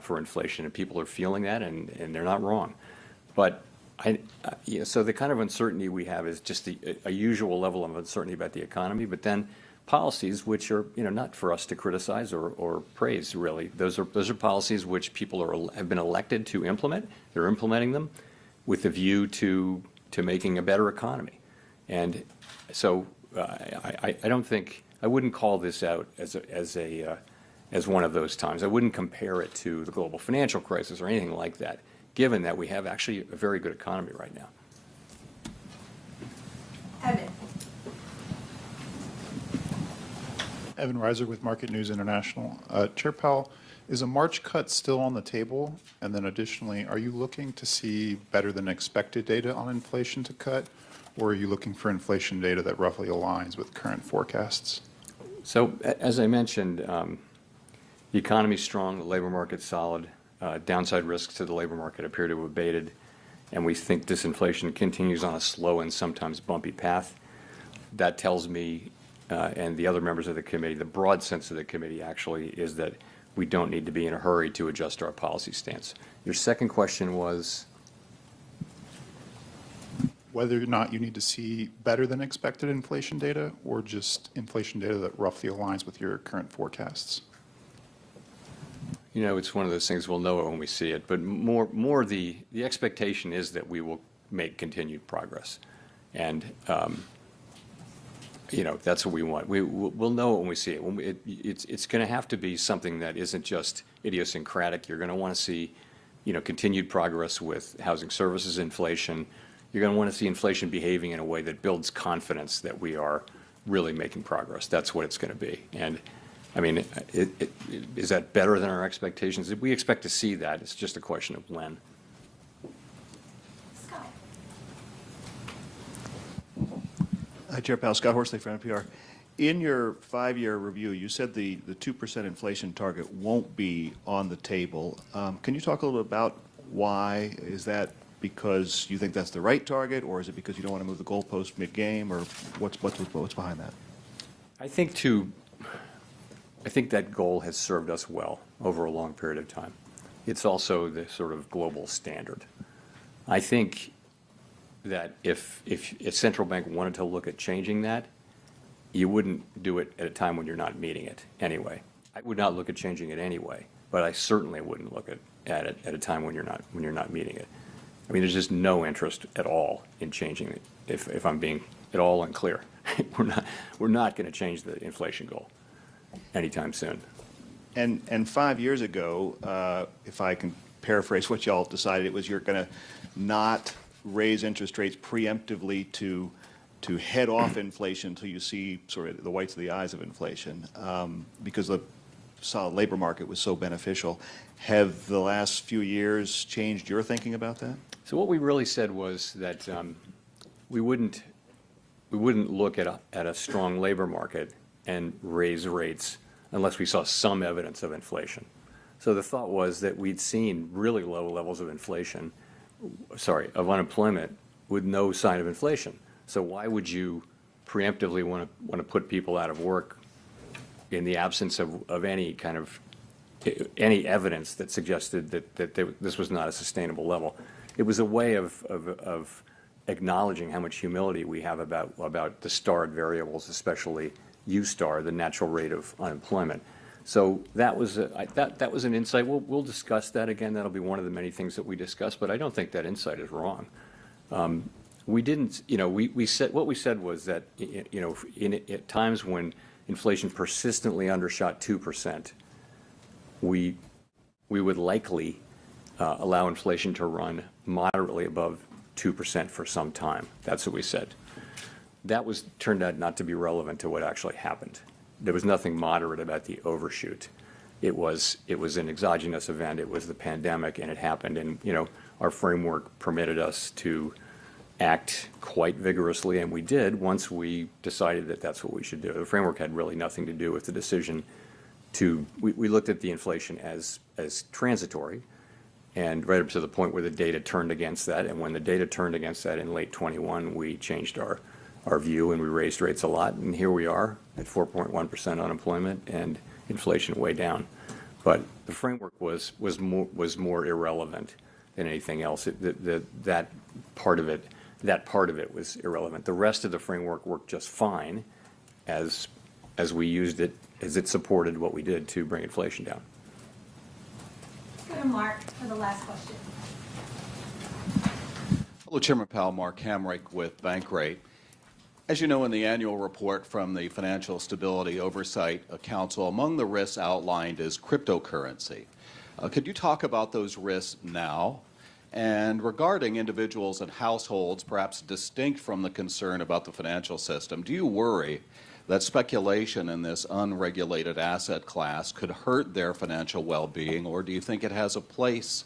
for inflation, and people are feeling that, and they're not wrong. But so the kind of uncertainty we have is just a usual level of uncertainty about the economy, but then policies which are not for us to criticize or praise, really. Those are policies which people have been elected to implement. They're implementing them with a view to making a better economy. And so I wouldn't call this out as one of those times. I wouldn't compare it to the global financial crisis or anything like that, given that we have actually a very good economy right now. Evan Reiser with Market News International. Chair Powell, is a March cut still on the table? And then additionally, are you looking to see better than expected data on inflation to cut? Or are you looking for inflation data that roughly aligns with current forecasts? So as I mentioned, the economy's strong, the labor market's solid. Downside risks to the labor market appear to have abated, and we think disinflation continues on a slow and sometimes bumpy path. That tells me, and the other members of the committee, the broad sense of the committee actually is that we don't need to be in a hurry to adjust our policy stance. Your second question was? Whether or not you need to see better than expected inflation data or just inflation data that roughly aligns with your current forecasts. You know, it's one of those things, we'll know it when we see it, but more the expectation is that we will make continued progress. And, you know, that's what we want. We'll know it when we see it. It's going to have to be something that isn't just idiosyncratic. You're going to want to see, you know, continued progress with housing services inflation. You're going to want to see inflation behaving in a way that builds confidence that we are really making progress. That's what it's going to be. And I mean, is that better than our expectations? We expect to see that. It's just a question of when. Scott. Hi, Chair Powell. Scott Horsley from NPR. In your 5-year review, you said the 2% inflation target won't be on the table. Can you talk a little bit about why? Is that because you think that's the right target, or is it because you don't want to move the goalpost mid-game, or what's behind that? I think that goal has served us well over a long period of time. It's also the sort of global standard. I think that if a central bank wanted to look at changing that, you wouldn't do it at a time when you're not meeting it anyway. I would not look at changing it anyway, but I certainly wouldn't look at it at a time when you're not meeting it. I mean, there's just no interest at all in changing it. If I'm being at all unclear, we're not going to change the inflation goal anytime soon. And 5 years ago, if I can paraphrase what y'all decided, it was you're going to not raise interest rates preemptively to head off inflation until you see sort of the whites of the eyes of inflation, because the solid labor market was so beneficial. Have the last few years changed your thinking about that? So what we really said was that we wouldn't look at a strong labor market and raise rates unless we saw some evidence of inflation. So the thought was that we'd seen really low levels of of unemployment with no sign of inflation. So why would you preemptively want to put people out of work in the absence of any kind of any evidence that suggested that this was not a sustainable level? It was a way of acknowledging how much humility we have about the starred variables, especially U-star, the natural rate of unemployment. So that was an insight. We'll discuss that again. That'll be one of the many things that we discuss. But I don't think that insight is wrong. We didn't, you know, we said what we said was that, you know, at times when inflation persistently undershot 2%, we would likely allow inflation to run moderately above 2% for some time. That's what we said. That turned out not to be relevant to what actually happened. There was nothing moderate about the overshoot. It was an exogenous event. It was the pandemic, and it happened. And you know, our framework permitted us to act quite vigorously, and we did once we decided that that's what we should do. The framework had really nothing to do with the decision to. We looked at the inflation as transitory, and right up to the point where the data turned against that. And when the data turned against that in late 21, we changed our view and we raised rates a lot. And here we are at 4.1% unemployment and inflation way down. But the framework was more irrelevant than anything else. That part of it was irrelevant. The rest of the framework worked just fine as we used it, as it supported what we did to bring inflation down. Let's go to Mark for the last question. Hello, Chairman Powell. Mark Hamrick with Bankrate. As you know, in the annual report from the Financial Stability Oversight Council, among the risks outlined is cryptocurrency. Could you talk about those risks now? And regarding individuals and households, perhaps distinct from the concern about the financial system, do you worry that speculation in this unregulated asset class could hurt their financial well-being, or do you think it has a place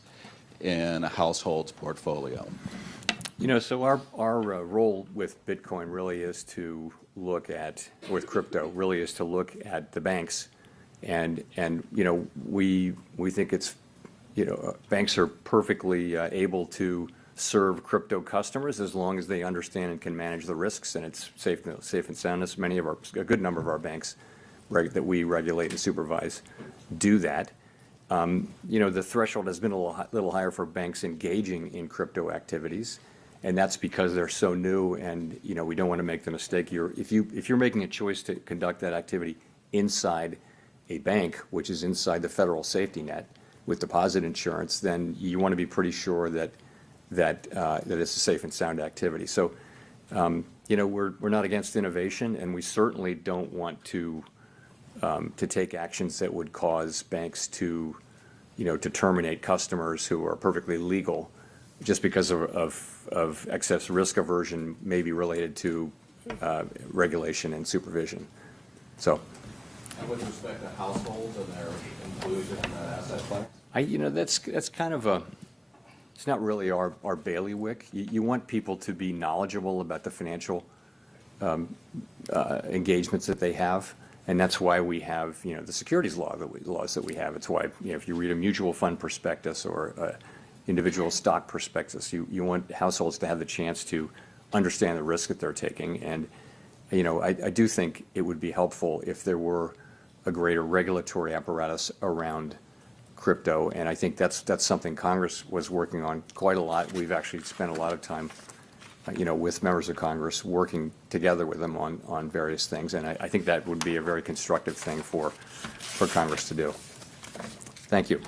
in a household's portfolio? You know, so our role with Bitcoin really is to look at, with crypto, really is to look at the banks, and you know, we think it's, you know, banks are perfectly able to serve crypto customers as long as they understand and can manage the risks, and it's safe and sound. A good number of our banks that we regulate and supervise do that. You know, the threshold has been a little higher for banks engaging in crypto activities. And that's because they're so new, and you know, we don't want to make the mistake. If you're making a choice to conduct that activity inside a bank, which is inside the federal safety net, with deposit insurance, then you want to be pretty sure that it's a safe and sound activity. So, we're not against innovation, and we certainly don't want to take actions that would cause banks to terminate customers who are perfectly legal just because of excess risk aversion, maybe related to regulation and supervision. So. And with respect to households and their inclusion in that asset class? That's kind of it's not really our bailiwick. You want people to be knowledgeable about the financial engagements that they have, and that's why we have the securities laws that we have. It's why if you read a mutual fund prospectus or individual stock prospectus, you want households to have the chance to understand the risk that they're taking. And I do think it would be helpful if there were a greater regulatory apparatus around crypto, and I think that's something Congress was working on quite a lot. We've actually spent a lot of time, with members of Congress working together with them on various things, and I think that would be a very constructive thing for Congress to do. Thank you.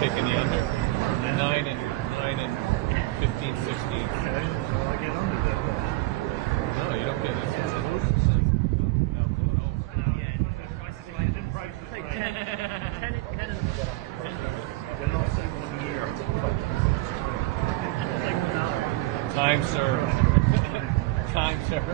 taking the under. 9 and 15, 16. No, you don't get it. Time served. Time served.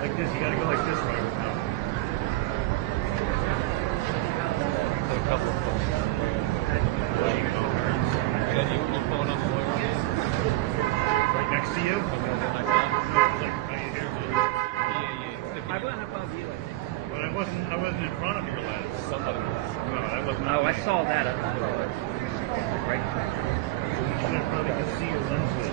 Like this, you gotta go like this. front of your lens. Somebody was. No, that was not. Oh, I saw that. Right. You probably can see your lens with.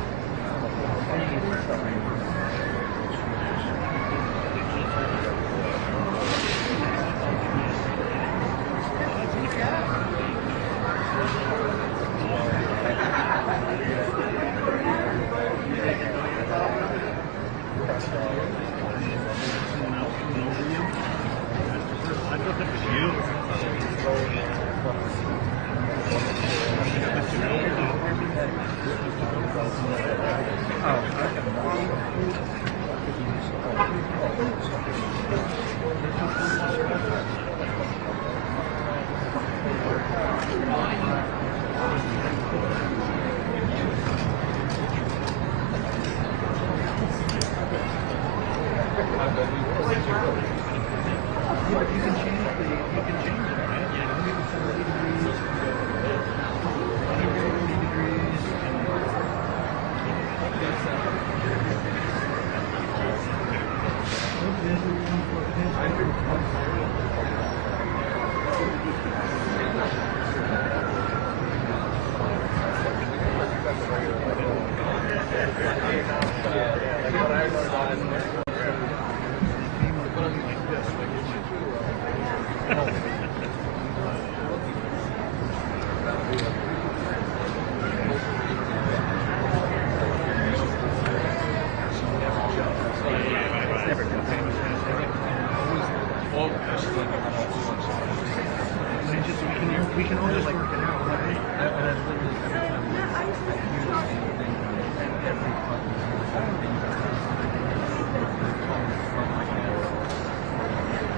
We can all just work it out, right?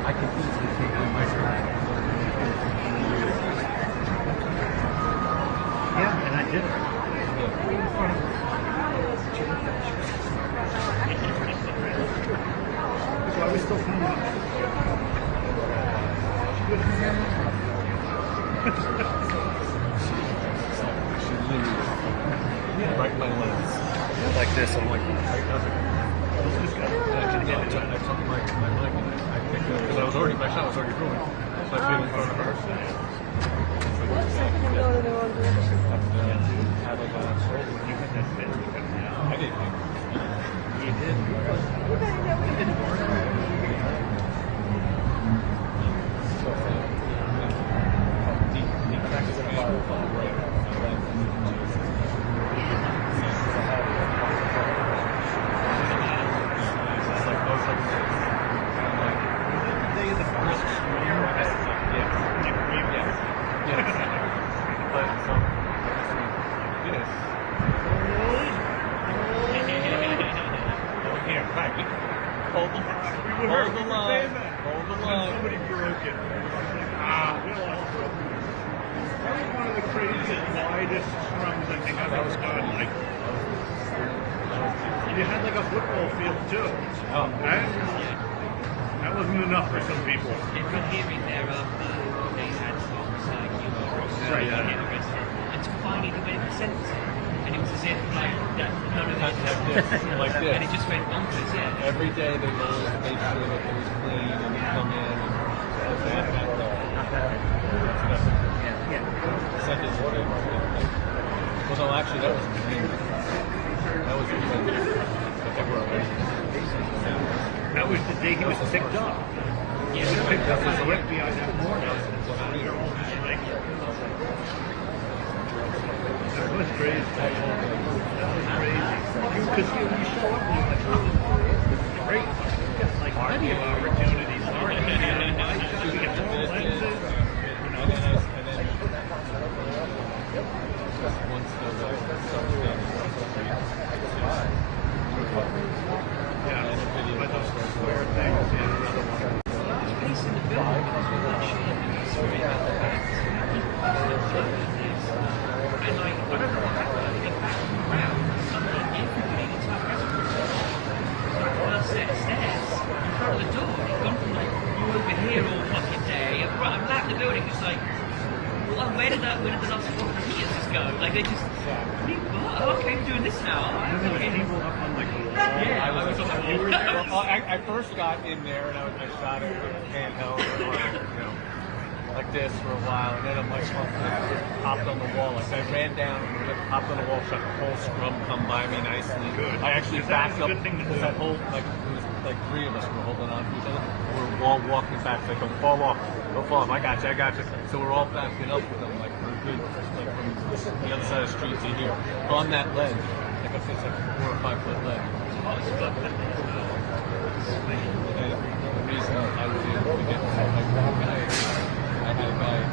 I can easily take on my side. Yeah, and I did it. Why are we still filming? Right my lens. Like this, I'm like, Right, does it? I took my mic and I picked it up because I was already, my shot was already ruined. So I put it in front of her. I didn't. you did. You had like a football field too. Oh. That wasn't enough for some people. If you're hearing thereafter, they had songs like you were Right, and to finally the way they sent it. And it was as if like none of it like this. And it just went bonkers, yeah. Every day they go and make sure that it was clean and they come in and send it. Well, no, actually, that was clean. That was That was the day he was picked up. Yeah, he was picked up by the FBI that morning. That was crazy. That was crazy. Because you show up and you're like, oh, this is great. You get like plenty of opportunities. You get more lenses. Where did the last 400 meters just go? Like they just, okay, we're doing this now. People up on like yeah, I was on the wall. I first got in there and I shot it with handheld. this for a while, and then I'm like, hopped on the wall. Like I ran down and hopped on the wall, shot the whole scrum come by me nicely. Good. I actually backed up. That whole like it was like three of us were holding on to each other. We're all walking back. Like don't fall off, don't fall off. I got you. So we're all backing up with them like for a good, like from the other side of the street to here on that ledge. Like I said, it's like a 4 or 5 foot ledge. And the reason I was able to get like one guy, I had a guy at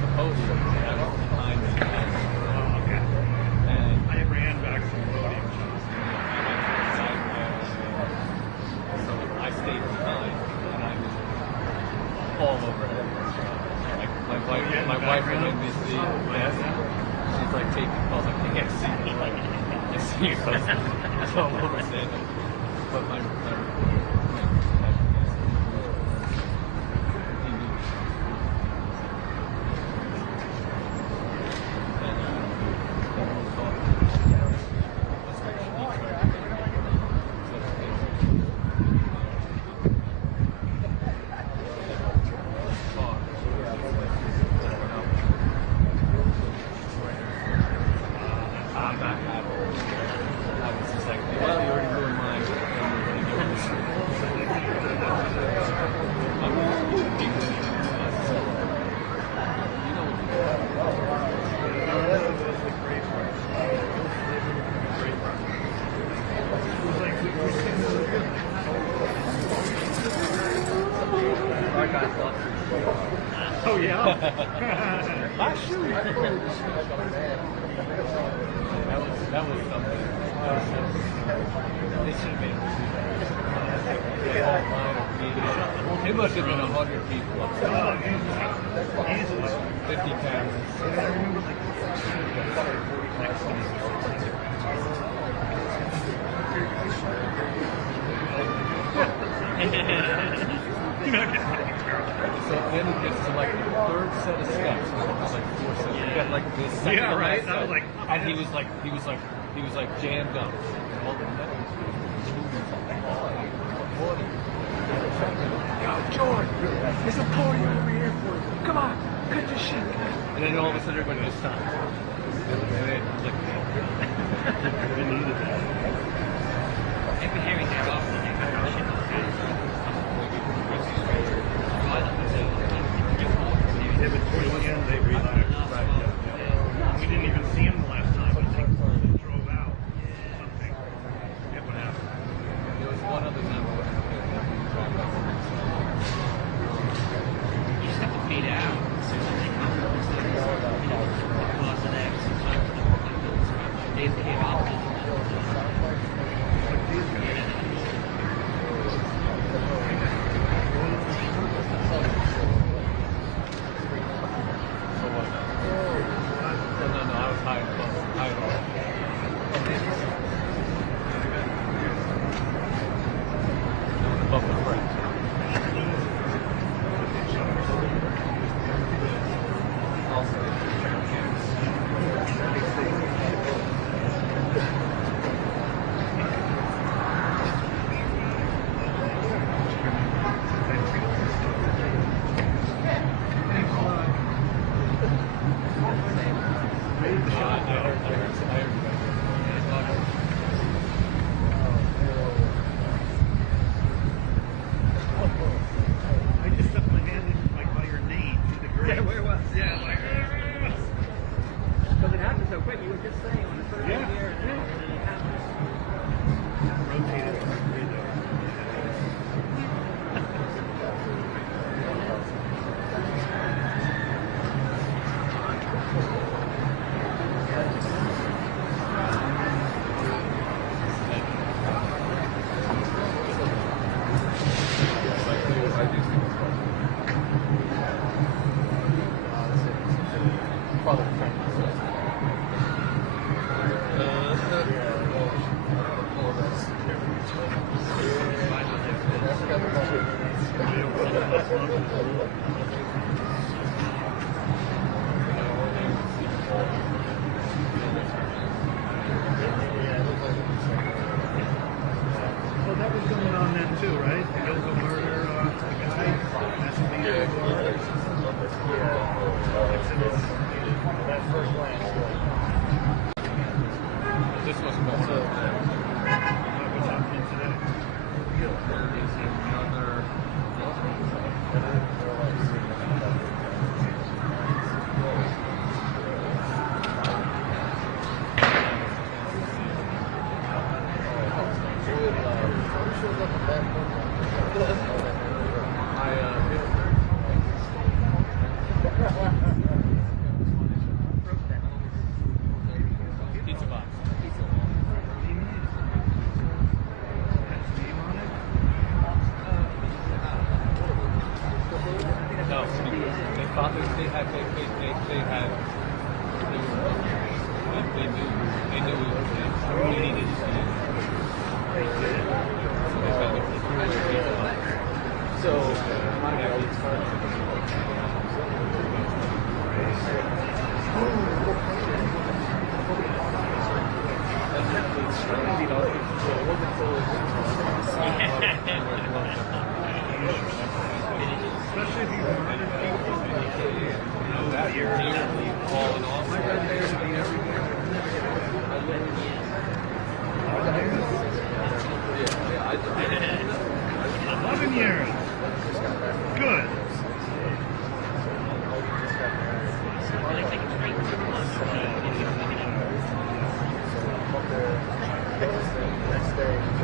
the podium and I was behind me. And I ran back from the podium. So I stayed behind and I was all over it. Like my wife from NBC, yes, she's like taking calls like, I can't see you. I see you. It's all over Sandal. But my Oh, yeah? My shoe. That was something. They should have made it must have been 100 people upstairs. 50 cameras. So then it gets to like the third set of steps. It's like 4 sets. You got like this second. Yeah, right. I was like, and he was like jammed up. George, there's a podium over here for you. Come on, cut your shit. And then all of a sudden everybody just stopped. And then like, we needed that. I've been hearing that often. Yeah, but towards the end they relaxed. Right, yeah. We didn't even see him the last time. I think we drove out. Something. Yeah, what happened? There was one other time. You just have to fade out. So they come cause an X. They came out. fathers, they had, they knew, we needed to see it. So, Especially if you have 100 people, that year, falling off. 11 years. Good. next day,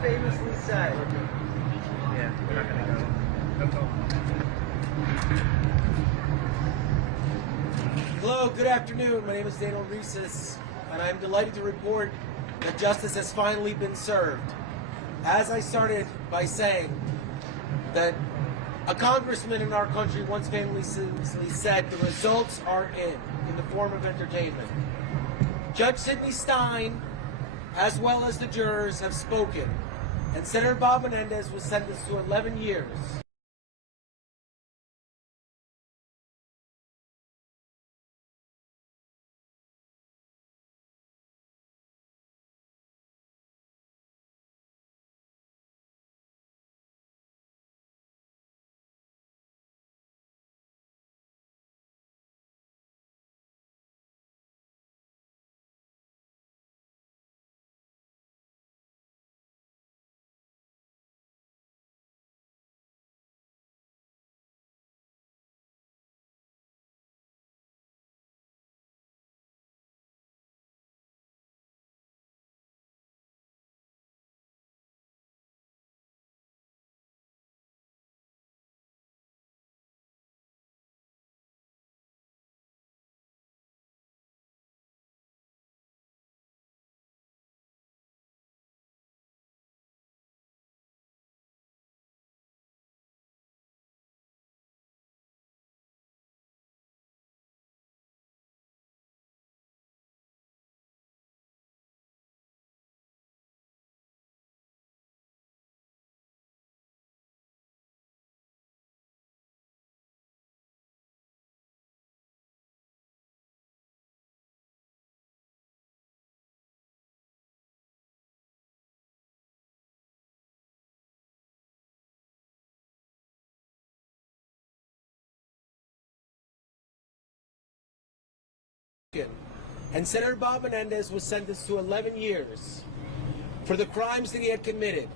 famously said. Yeah, we're not going to go. That's all. Hello, good afternoon. My name is Daniel Reeses, and I'm delighted to report that justice has finally been served. As I started by saying that a congressman in our country once famously said, the results are in the form of entertainment. Judge Sidney Stein, as well as the jurors, have spoken, and Senator Bob Menendez was sentenced to 11 years. broken, and Senator Bob Menendez was sentenced to 11 years for the crimes that he had committed.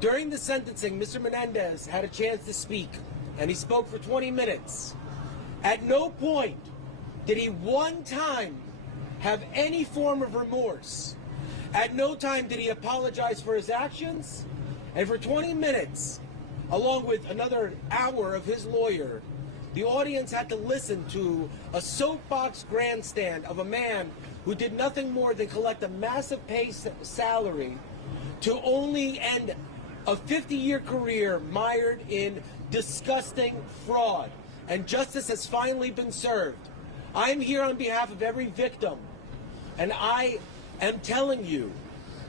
During the sentencing, Mr. Menendez had a chance to speak, and he spoke for 20 minutes. At no point did he one time have any form of remorse. At no time did he apologize for his actions. And for 20 minutes, along with another hour of his lawyer, the audience had to listen to a soapbox grandstand of a man who did nothing more than collect a massive pay salary to only end a 50-year career mired in disgusting fraud. And justice has finally been served. I am here on behalf of every victim, and I am telling you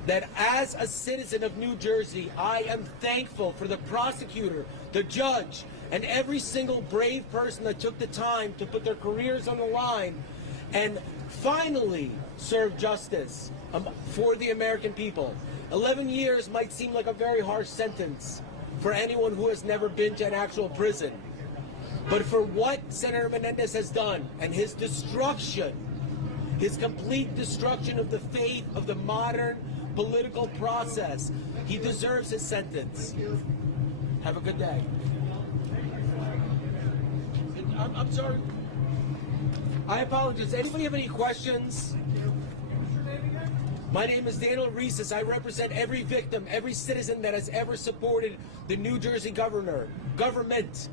that as a citizen of New Jersey, I am thankful for the prosecutor, the judge, and every single brave person that took the time to put their careers on the line and finally serve justice for the American people. 11 years might seem like a very harsh sentence for anyone who has never been to an actual prison. But for what Senator Menendez has done and his destruction, his complete destruction of the faith of the modern political process, he deserves his sentence. Have a good day. I'm sorry. I apologize. Anybody have any questions? My name is Daniel Reeses. I represent every victim, every citizen that has ever supported the New Jersey government.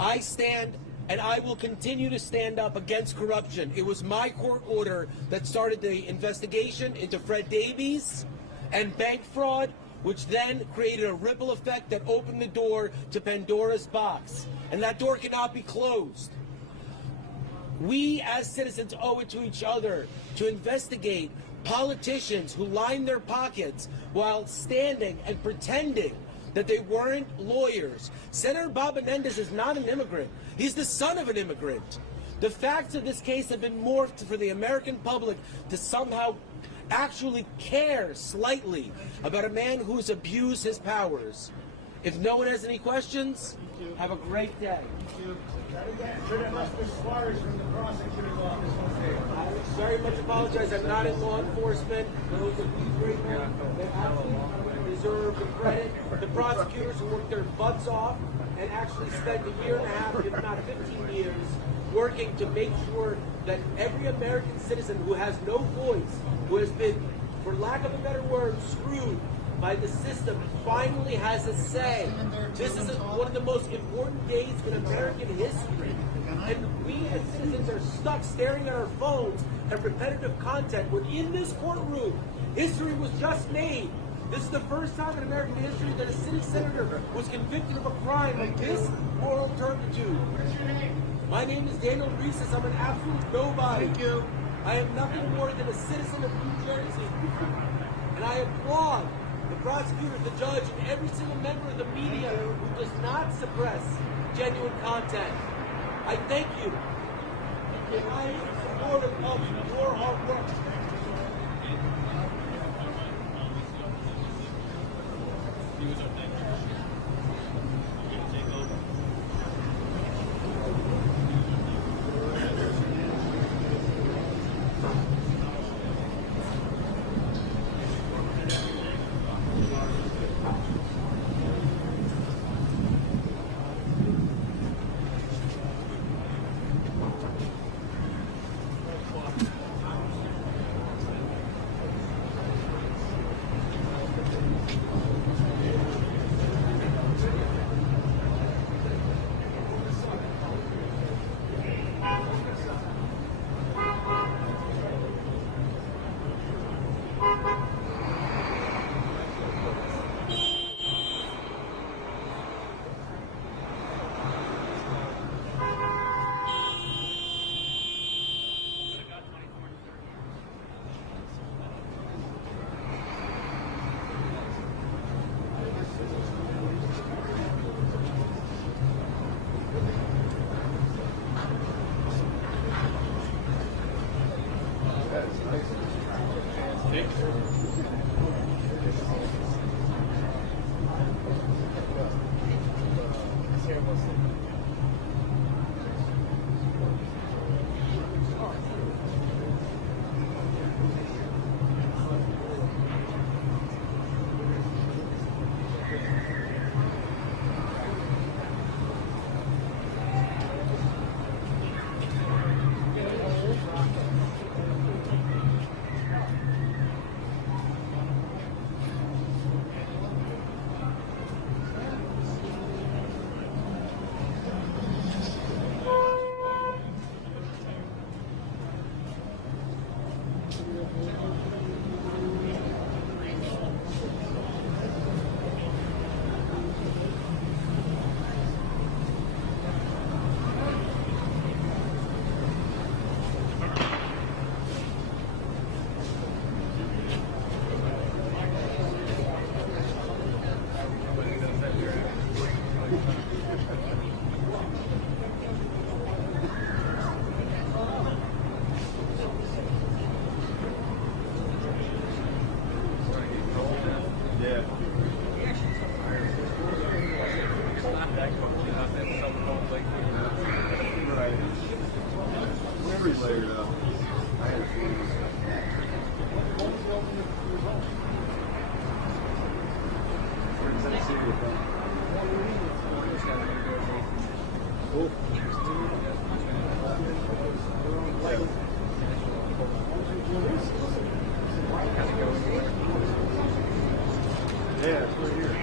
I stand and I will continue to stand up against corruption. It was my court order that started the investigation into Fred Davies and bank fraud, which then created a ripple effect that opened the door to Pandora's box. And that door cannot be closed. We as citizens owe it to each other to investigate politicians who line their pockets while standing and pretending that they weren't lawyers. Senator Bob Menendez is not an immigrant. He's the son of an immigrant. The facts of this case have been morphed for the American public to somehow actually care slightly about a man who's abused his powers. If no one has any questions, have a great day. I very much apologize. I'm not in law enforcement. Those are these great men. They absolutely deserve the credit. The prosecutors who worked their butts off and actually spent a year and a half, if not 15 years, working to make sure that every American citizen who has no voice, who has been, for lack of a better word, screwed by the system, finally has a say. This is one of the most important days in American history. And we as citizens are stuck staring at our phones at repetitive content when in this courtroom, history was just made. This is the first time in American history that a sitting senator was convicted of a crime of this moral turpitude. My name is Daniel Reeses. I'm an absolute nobody. Thank you. I am nothing more than a citizen of New Jersey. And I applaud the prosecutor, the judge, and every single member of the media who does not suppress genuine content. I thank you. And I am supportive of your hard work. pretty layered up. I had a feeling. Cool. Yeah, it's right here.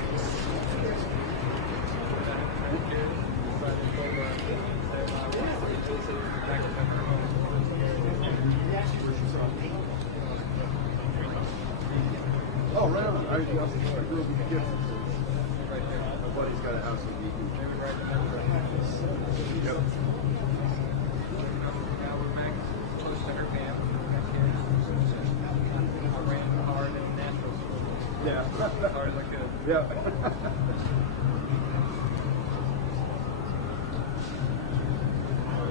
Oh, right on. I grew up in Gibson. My buddy's got a house in Eaton. Yep. Yeah. Yeah.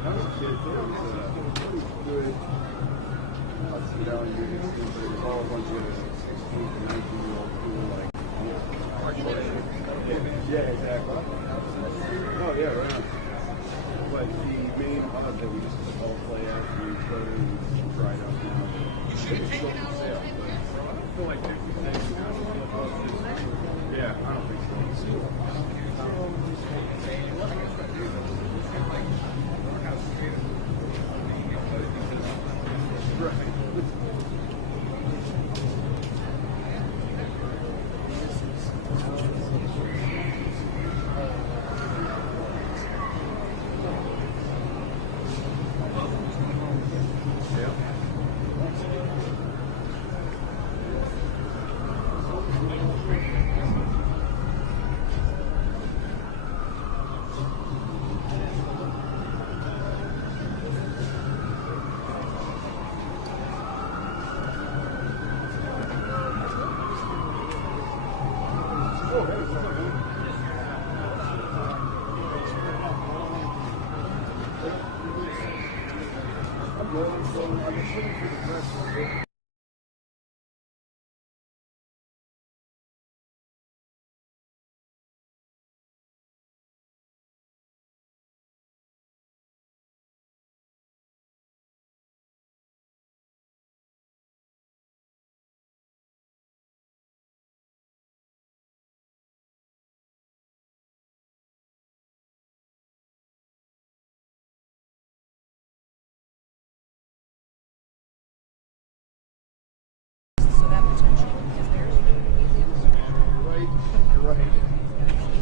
I was a kid, it was good. Let's see down here, but it was all a bunch of 16 to 19-year-old people, like, yeah, exactly. Oh, yeah, right. But the main hub that we used to all play at, we totally dried up now. It was still for sale, but I don't feel like 50 now. Yeah, I don't think so. Right.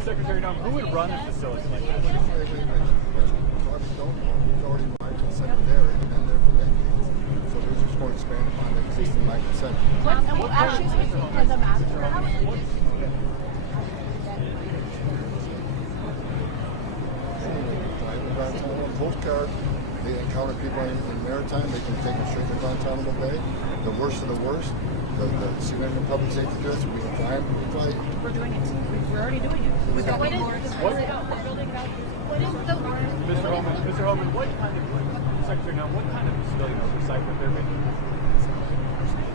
Secretary, now who would run a facility like that? He's already marked and secondary, and been there for decades. So we're just going to expand upon the existing Mike and Center. What actions has the master Postcard, they encounter people in maritime, they can take them straight to Guantanamo Bay. The worst of the worst, the civilian public safety threats, we can fly them, we can fly you. We're doing it. We're already doing it. We've got more. What is the Mr. Holman, what kind of, Secretary, now what kind of civilian oversight would there be?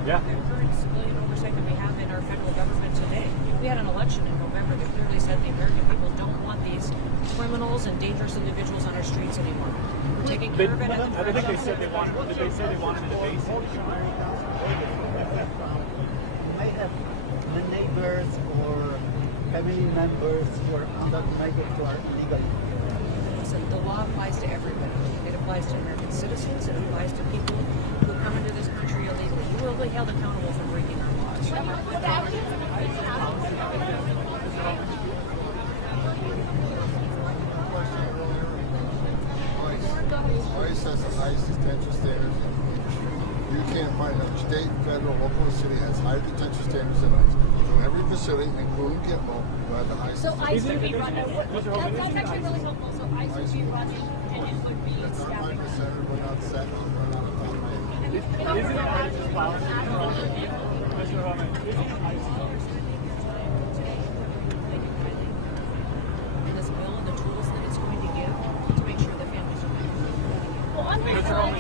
Yeah. The current civilian oversight that we have in our federal government today. We had an election in November that clearly said the American people don't want these criminals and dangerous individuals on our streets anymore. We're taking care of it. I think they said they wanted. Did they say they wanted a base? I have the neighbors or family members who are undocumented who are illegal. So the law applies to everybody. It applies to American citizens. It applies to people who come into this country illegally. You will be held accountable for breaking our laws. ICE has the highest detention standards in the industry. You can't find a state, federal, local city has higher detention standards than ICE. So every facility, including Gitmo, will have the highest. So ICE would be running. That's actually really helpful. So ICE would be running, and it would be staffing. The center will not set on run out of time. Isn't ICE's policy? Mr. Holman, isn't ICE's this bill and the tools that it's going to give to make sure that families are better. Well, I'm Mr. Holman.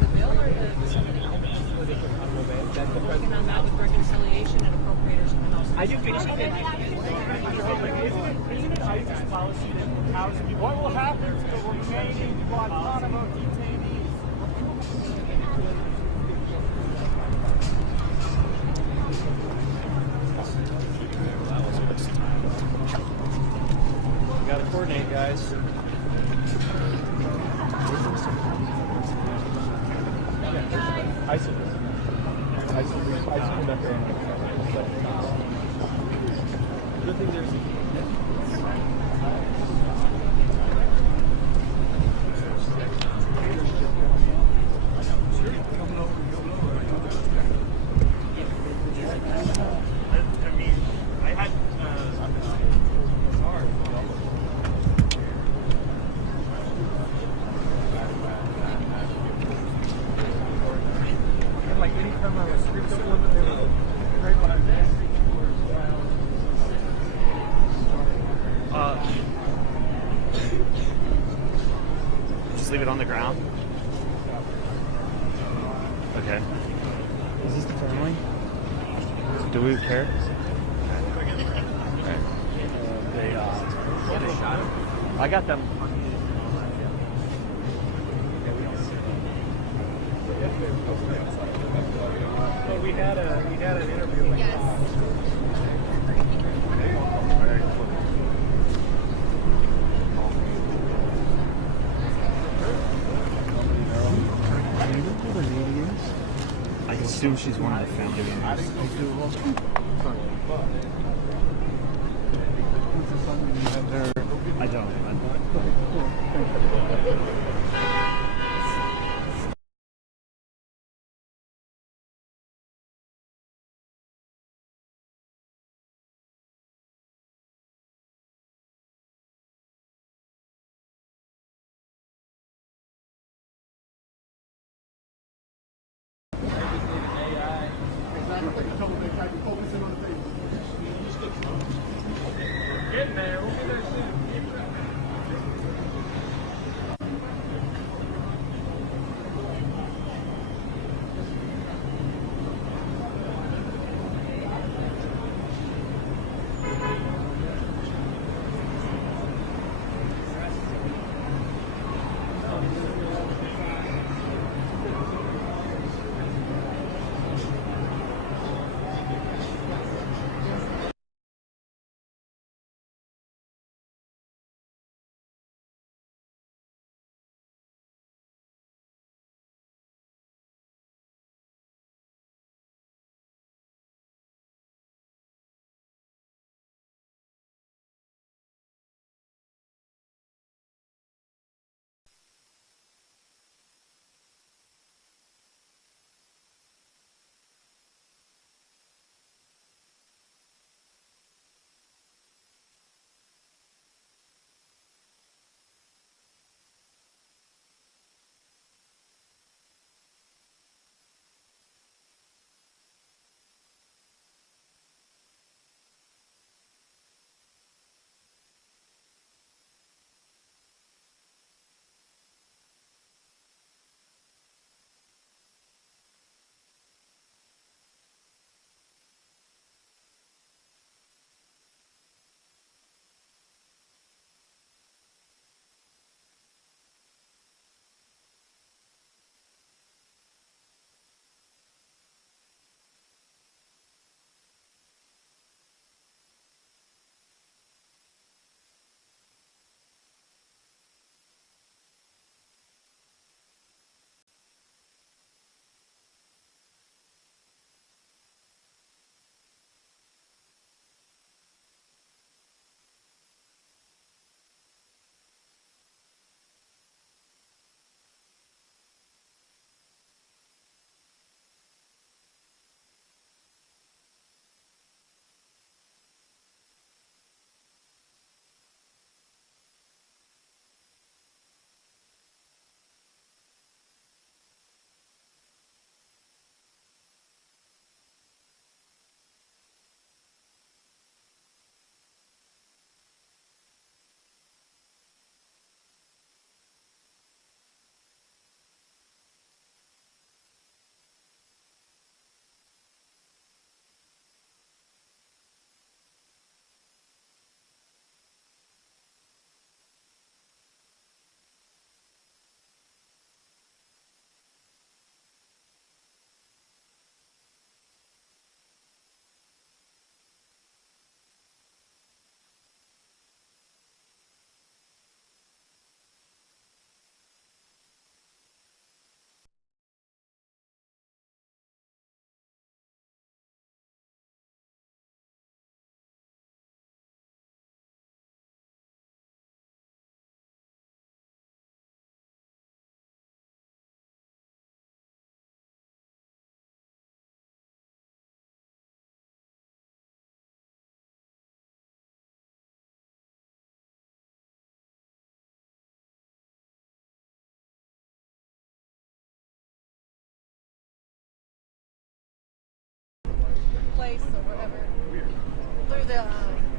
The bill or something else? We're working on that with reconciliation and appropriators in the House. I do think Isn't it ISIS policy that empowers people? What will happen to the remaining Guantanamo detainees? We gotta coordinate, guys. ISIS came back there. Good thing there's. Just leave it on the ground. Okay. Is this the family? Do we care? Okay. They shot him. I got them. Well, we had an interview. Yes. I assume she's one of the family members. I don't.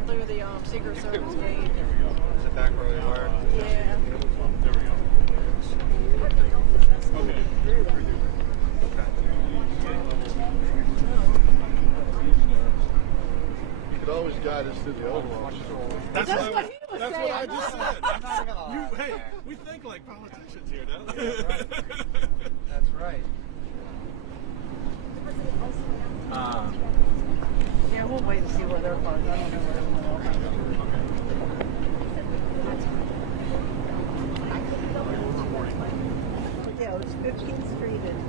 through the Secret Service gate. Is it back where we were? Yeah. There we go. Okay. You could always guide us to the old one. That's what he was saying. What I just said. Hey, we think like politicians here, don't we? That's right. Yeah, we'll wait and see where they're parked. I don't know where everyone else is. Yeah, it was 15th Street and...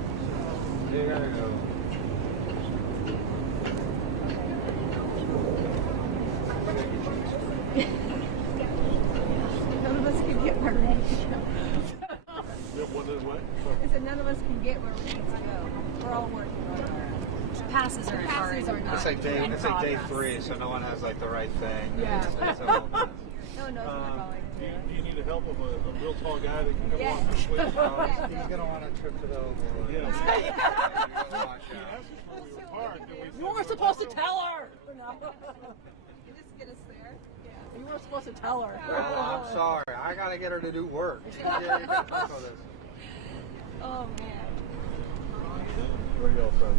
You gotta go. None of us can get where we need to go. I said none of us can get where we need to go. We're all working on our passes are not. It's like day 3, so no one has like the right thing. Yeah. No one knows what they're going to do. Do you need the help of a real tall guy that can come along this way? He's going to want a trip to the Oval. You weren't supposed to tell her. No. You just get us there. Yeah. You weren't supposed to tell her. Oh, I'm sorry. I got to get her to do work. Oh man. Where you all from?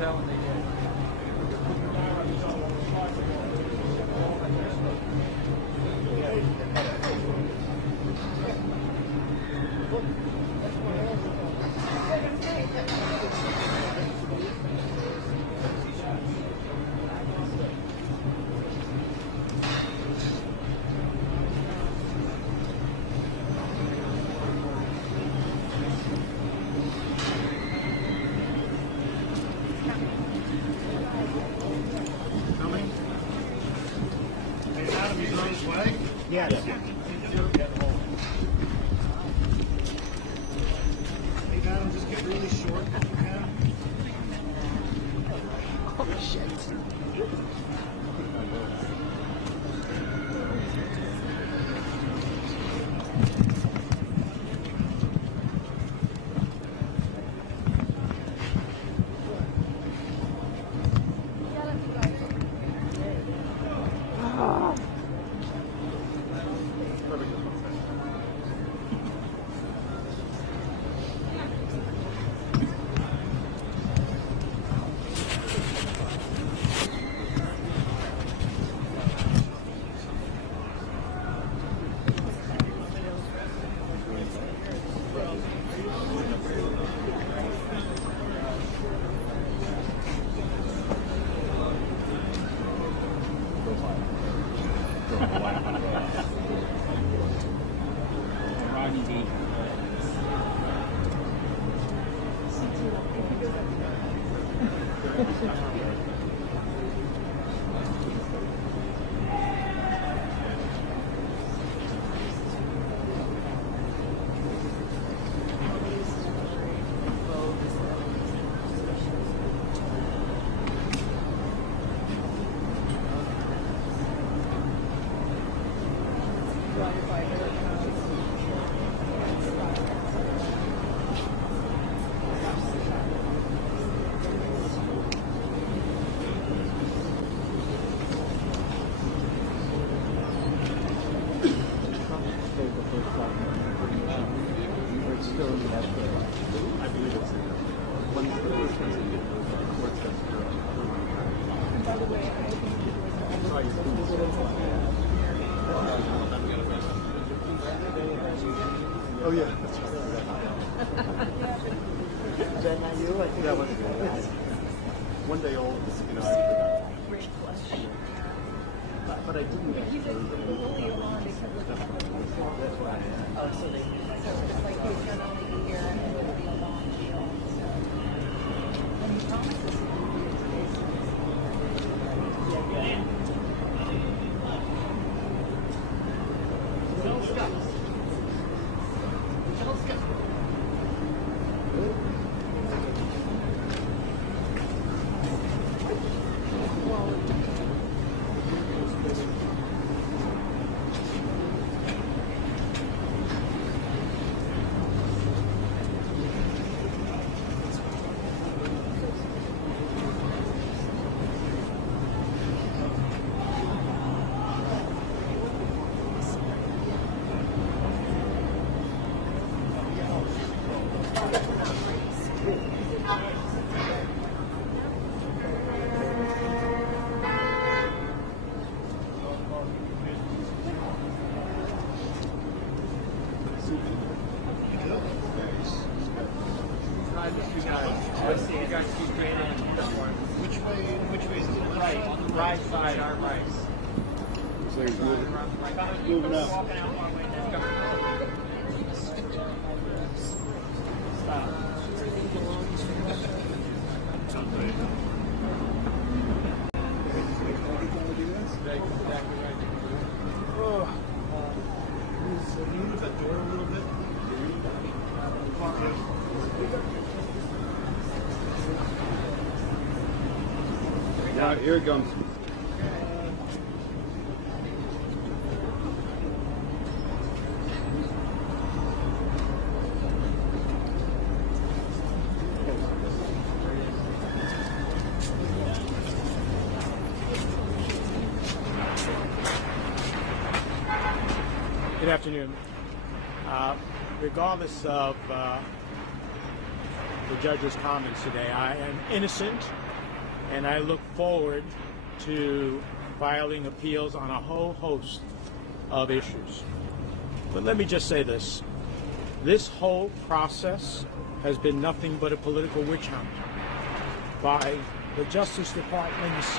that one they did. Yes. Hey, Adam, just get really short if you can. Oh, shit. Oh yeah, that's right. Is that not you? I think that was one day old. You know, I forgot. But I didn't get it. That's why. Oh, so it's like he's done only a year and it will be a long deal. And he promises to Which way is it? Right, on the right side, our right. So he's moving up. Stop. Move that door a little bit. Yeah, here it comes. Good afternoon. Regardless of the judge's comments today, I am innocent and I look forward to filing appeals on a whole host of issues. But let me just say this. This whole process has been nothing but a political witch hunt by the Justice Department's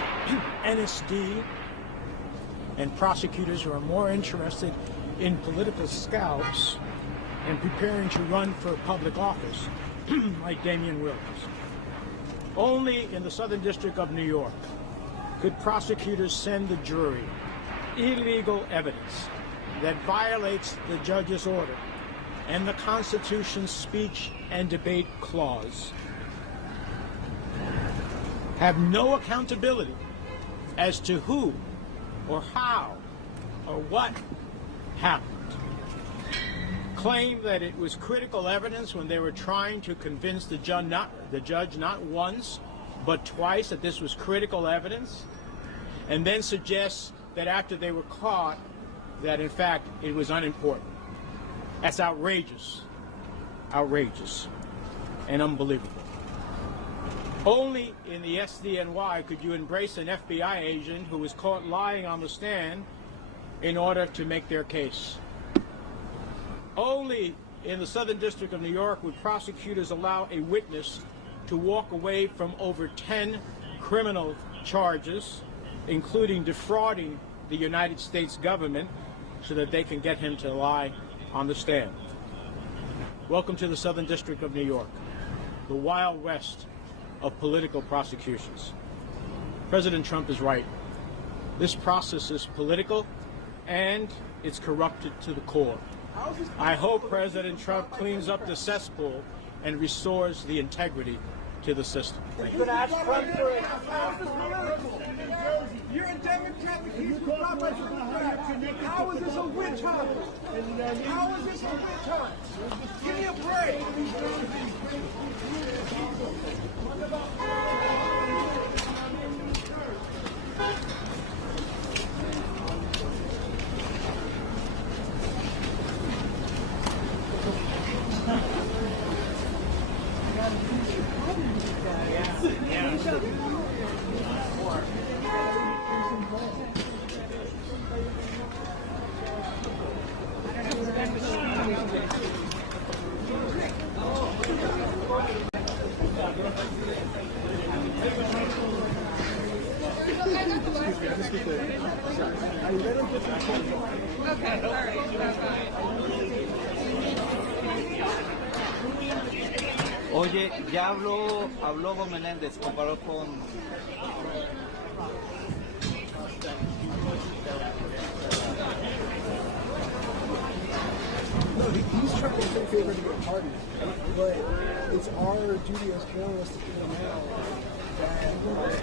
NSD and prosecutors who are more interested in political scalps and preparing to run for public office, like Damian Williams. Only in the Southern District of New York could prosecutors send the jury illegal evidence that violates the judge's order and the Constitution's speech and debate clause, have no accountability as to who or how or what happened, claim that it was critical evidence when they were trying to convince the judge not once but twice that this was critical evidence, and then suggest that after they were caught that in fact it was unimportant. That's outrageous, outrageous, and unbelievable. Only in the SDNY could you embrace an FBI agent who was caught lying on the stand in order to make their case. Only in the Southern District of New York would prosecutors allow a witness to walk away from over 10 criminal charges, including defrauding the United States government, so that they can get him to lie on the stand. Welcome to the Southern District of New York, the Wild West of political prosecutions. President Trump is right. This process is political and it's corrupted to the core. I hope President Trump cleans up the cesspool and restores the integrity to the system. Thank you. You're a Democrat. How is this a witch hunt? How is this a witch hunt? Give me a break. Oye, ya habló Bob Menendez, comparó con... No, he's trying to think favor to get a pardon, but it's our duty as journalists to figure out that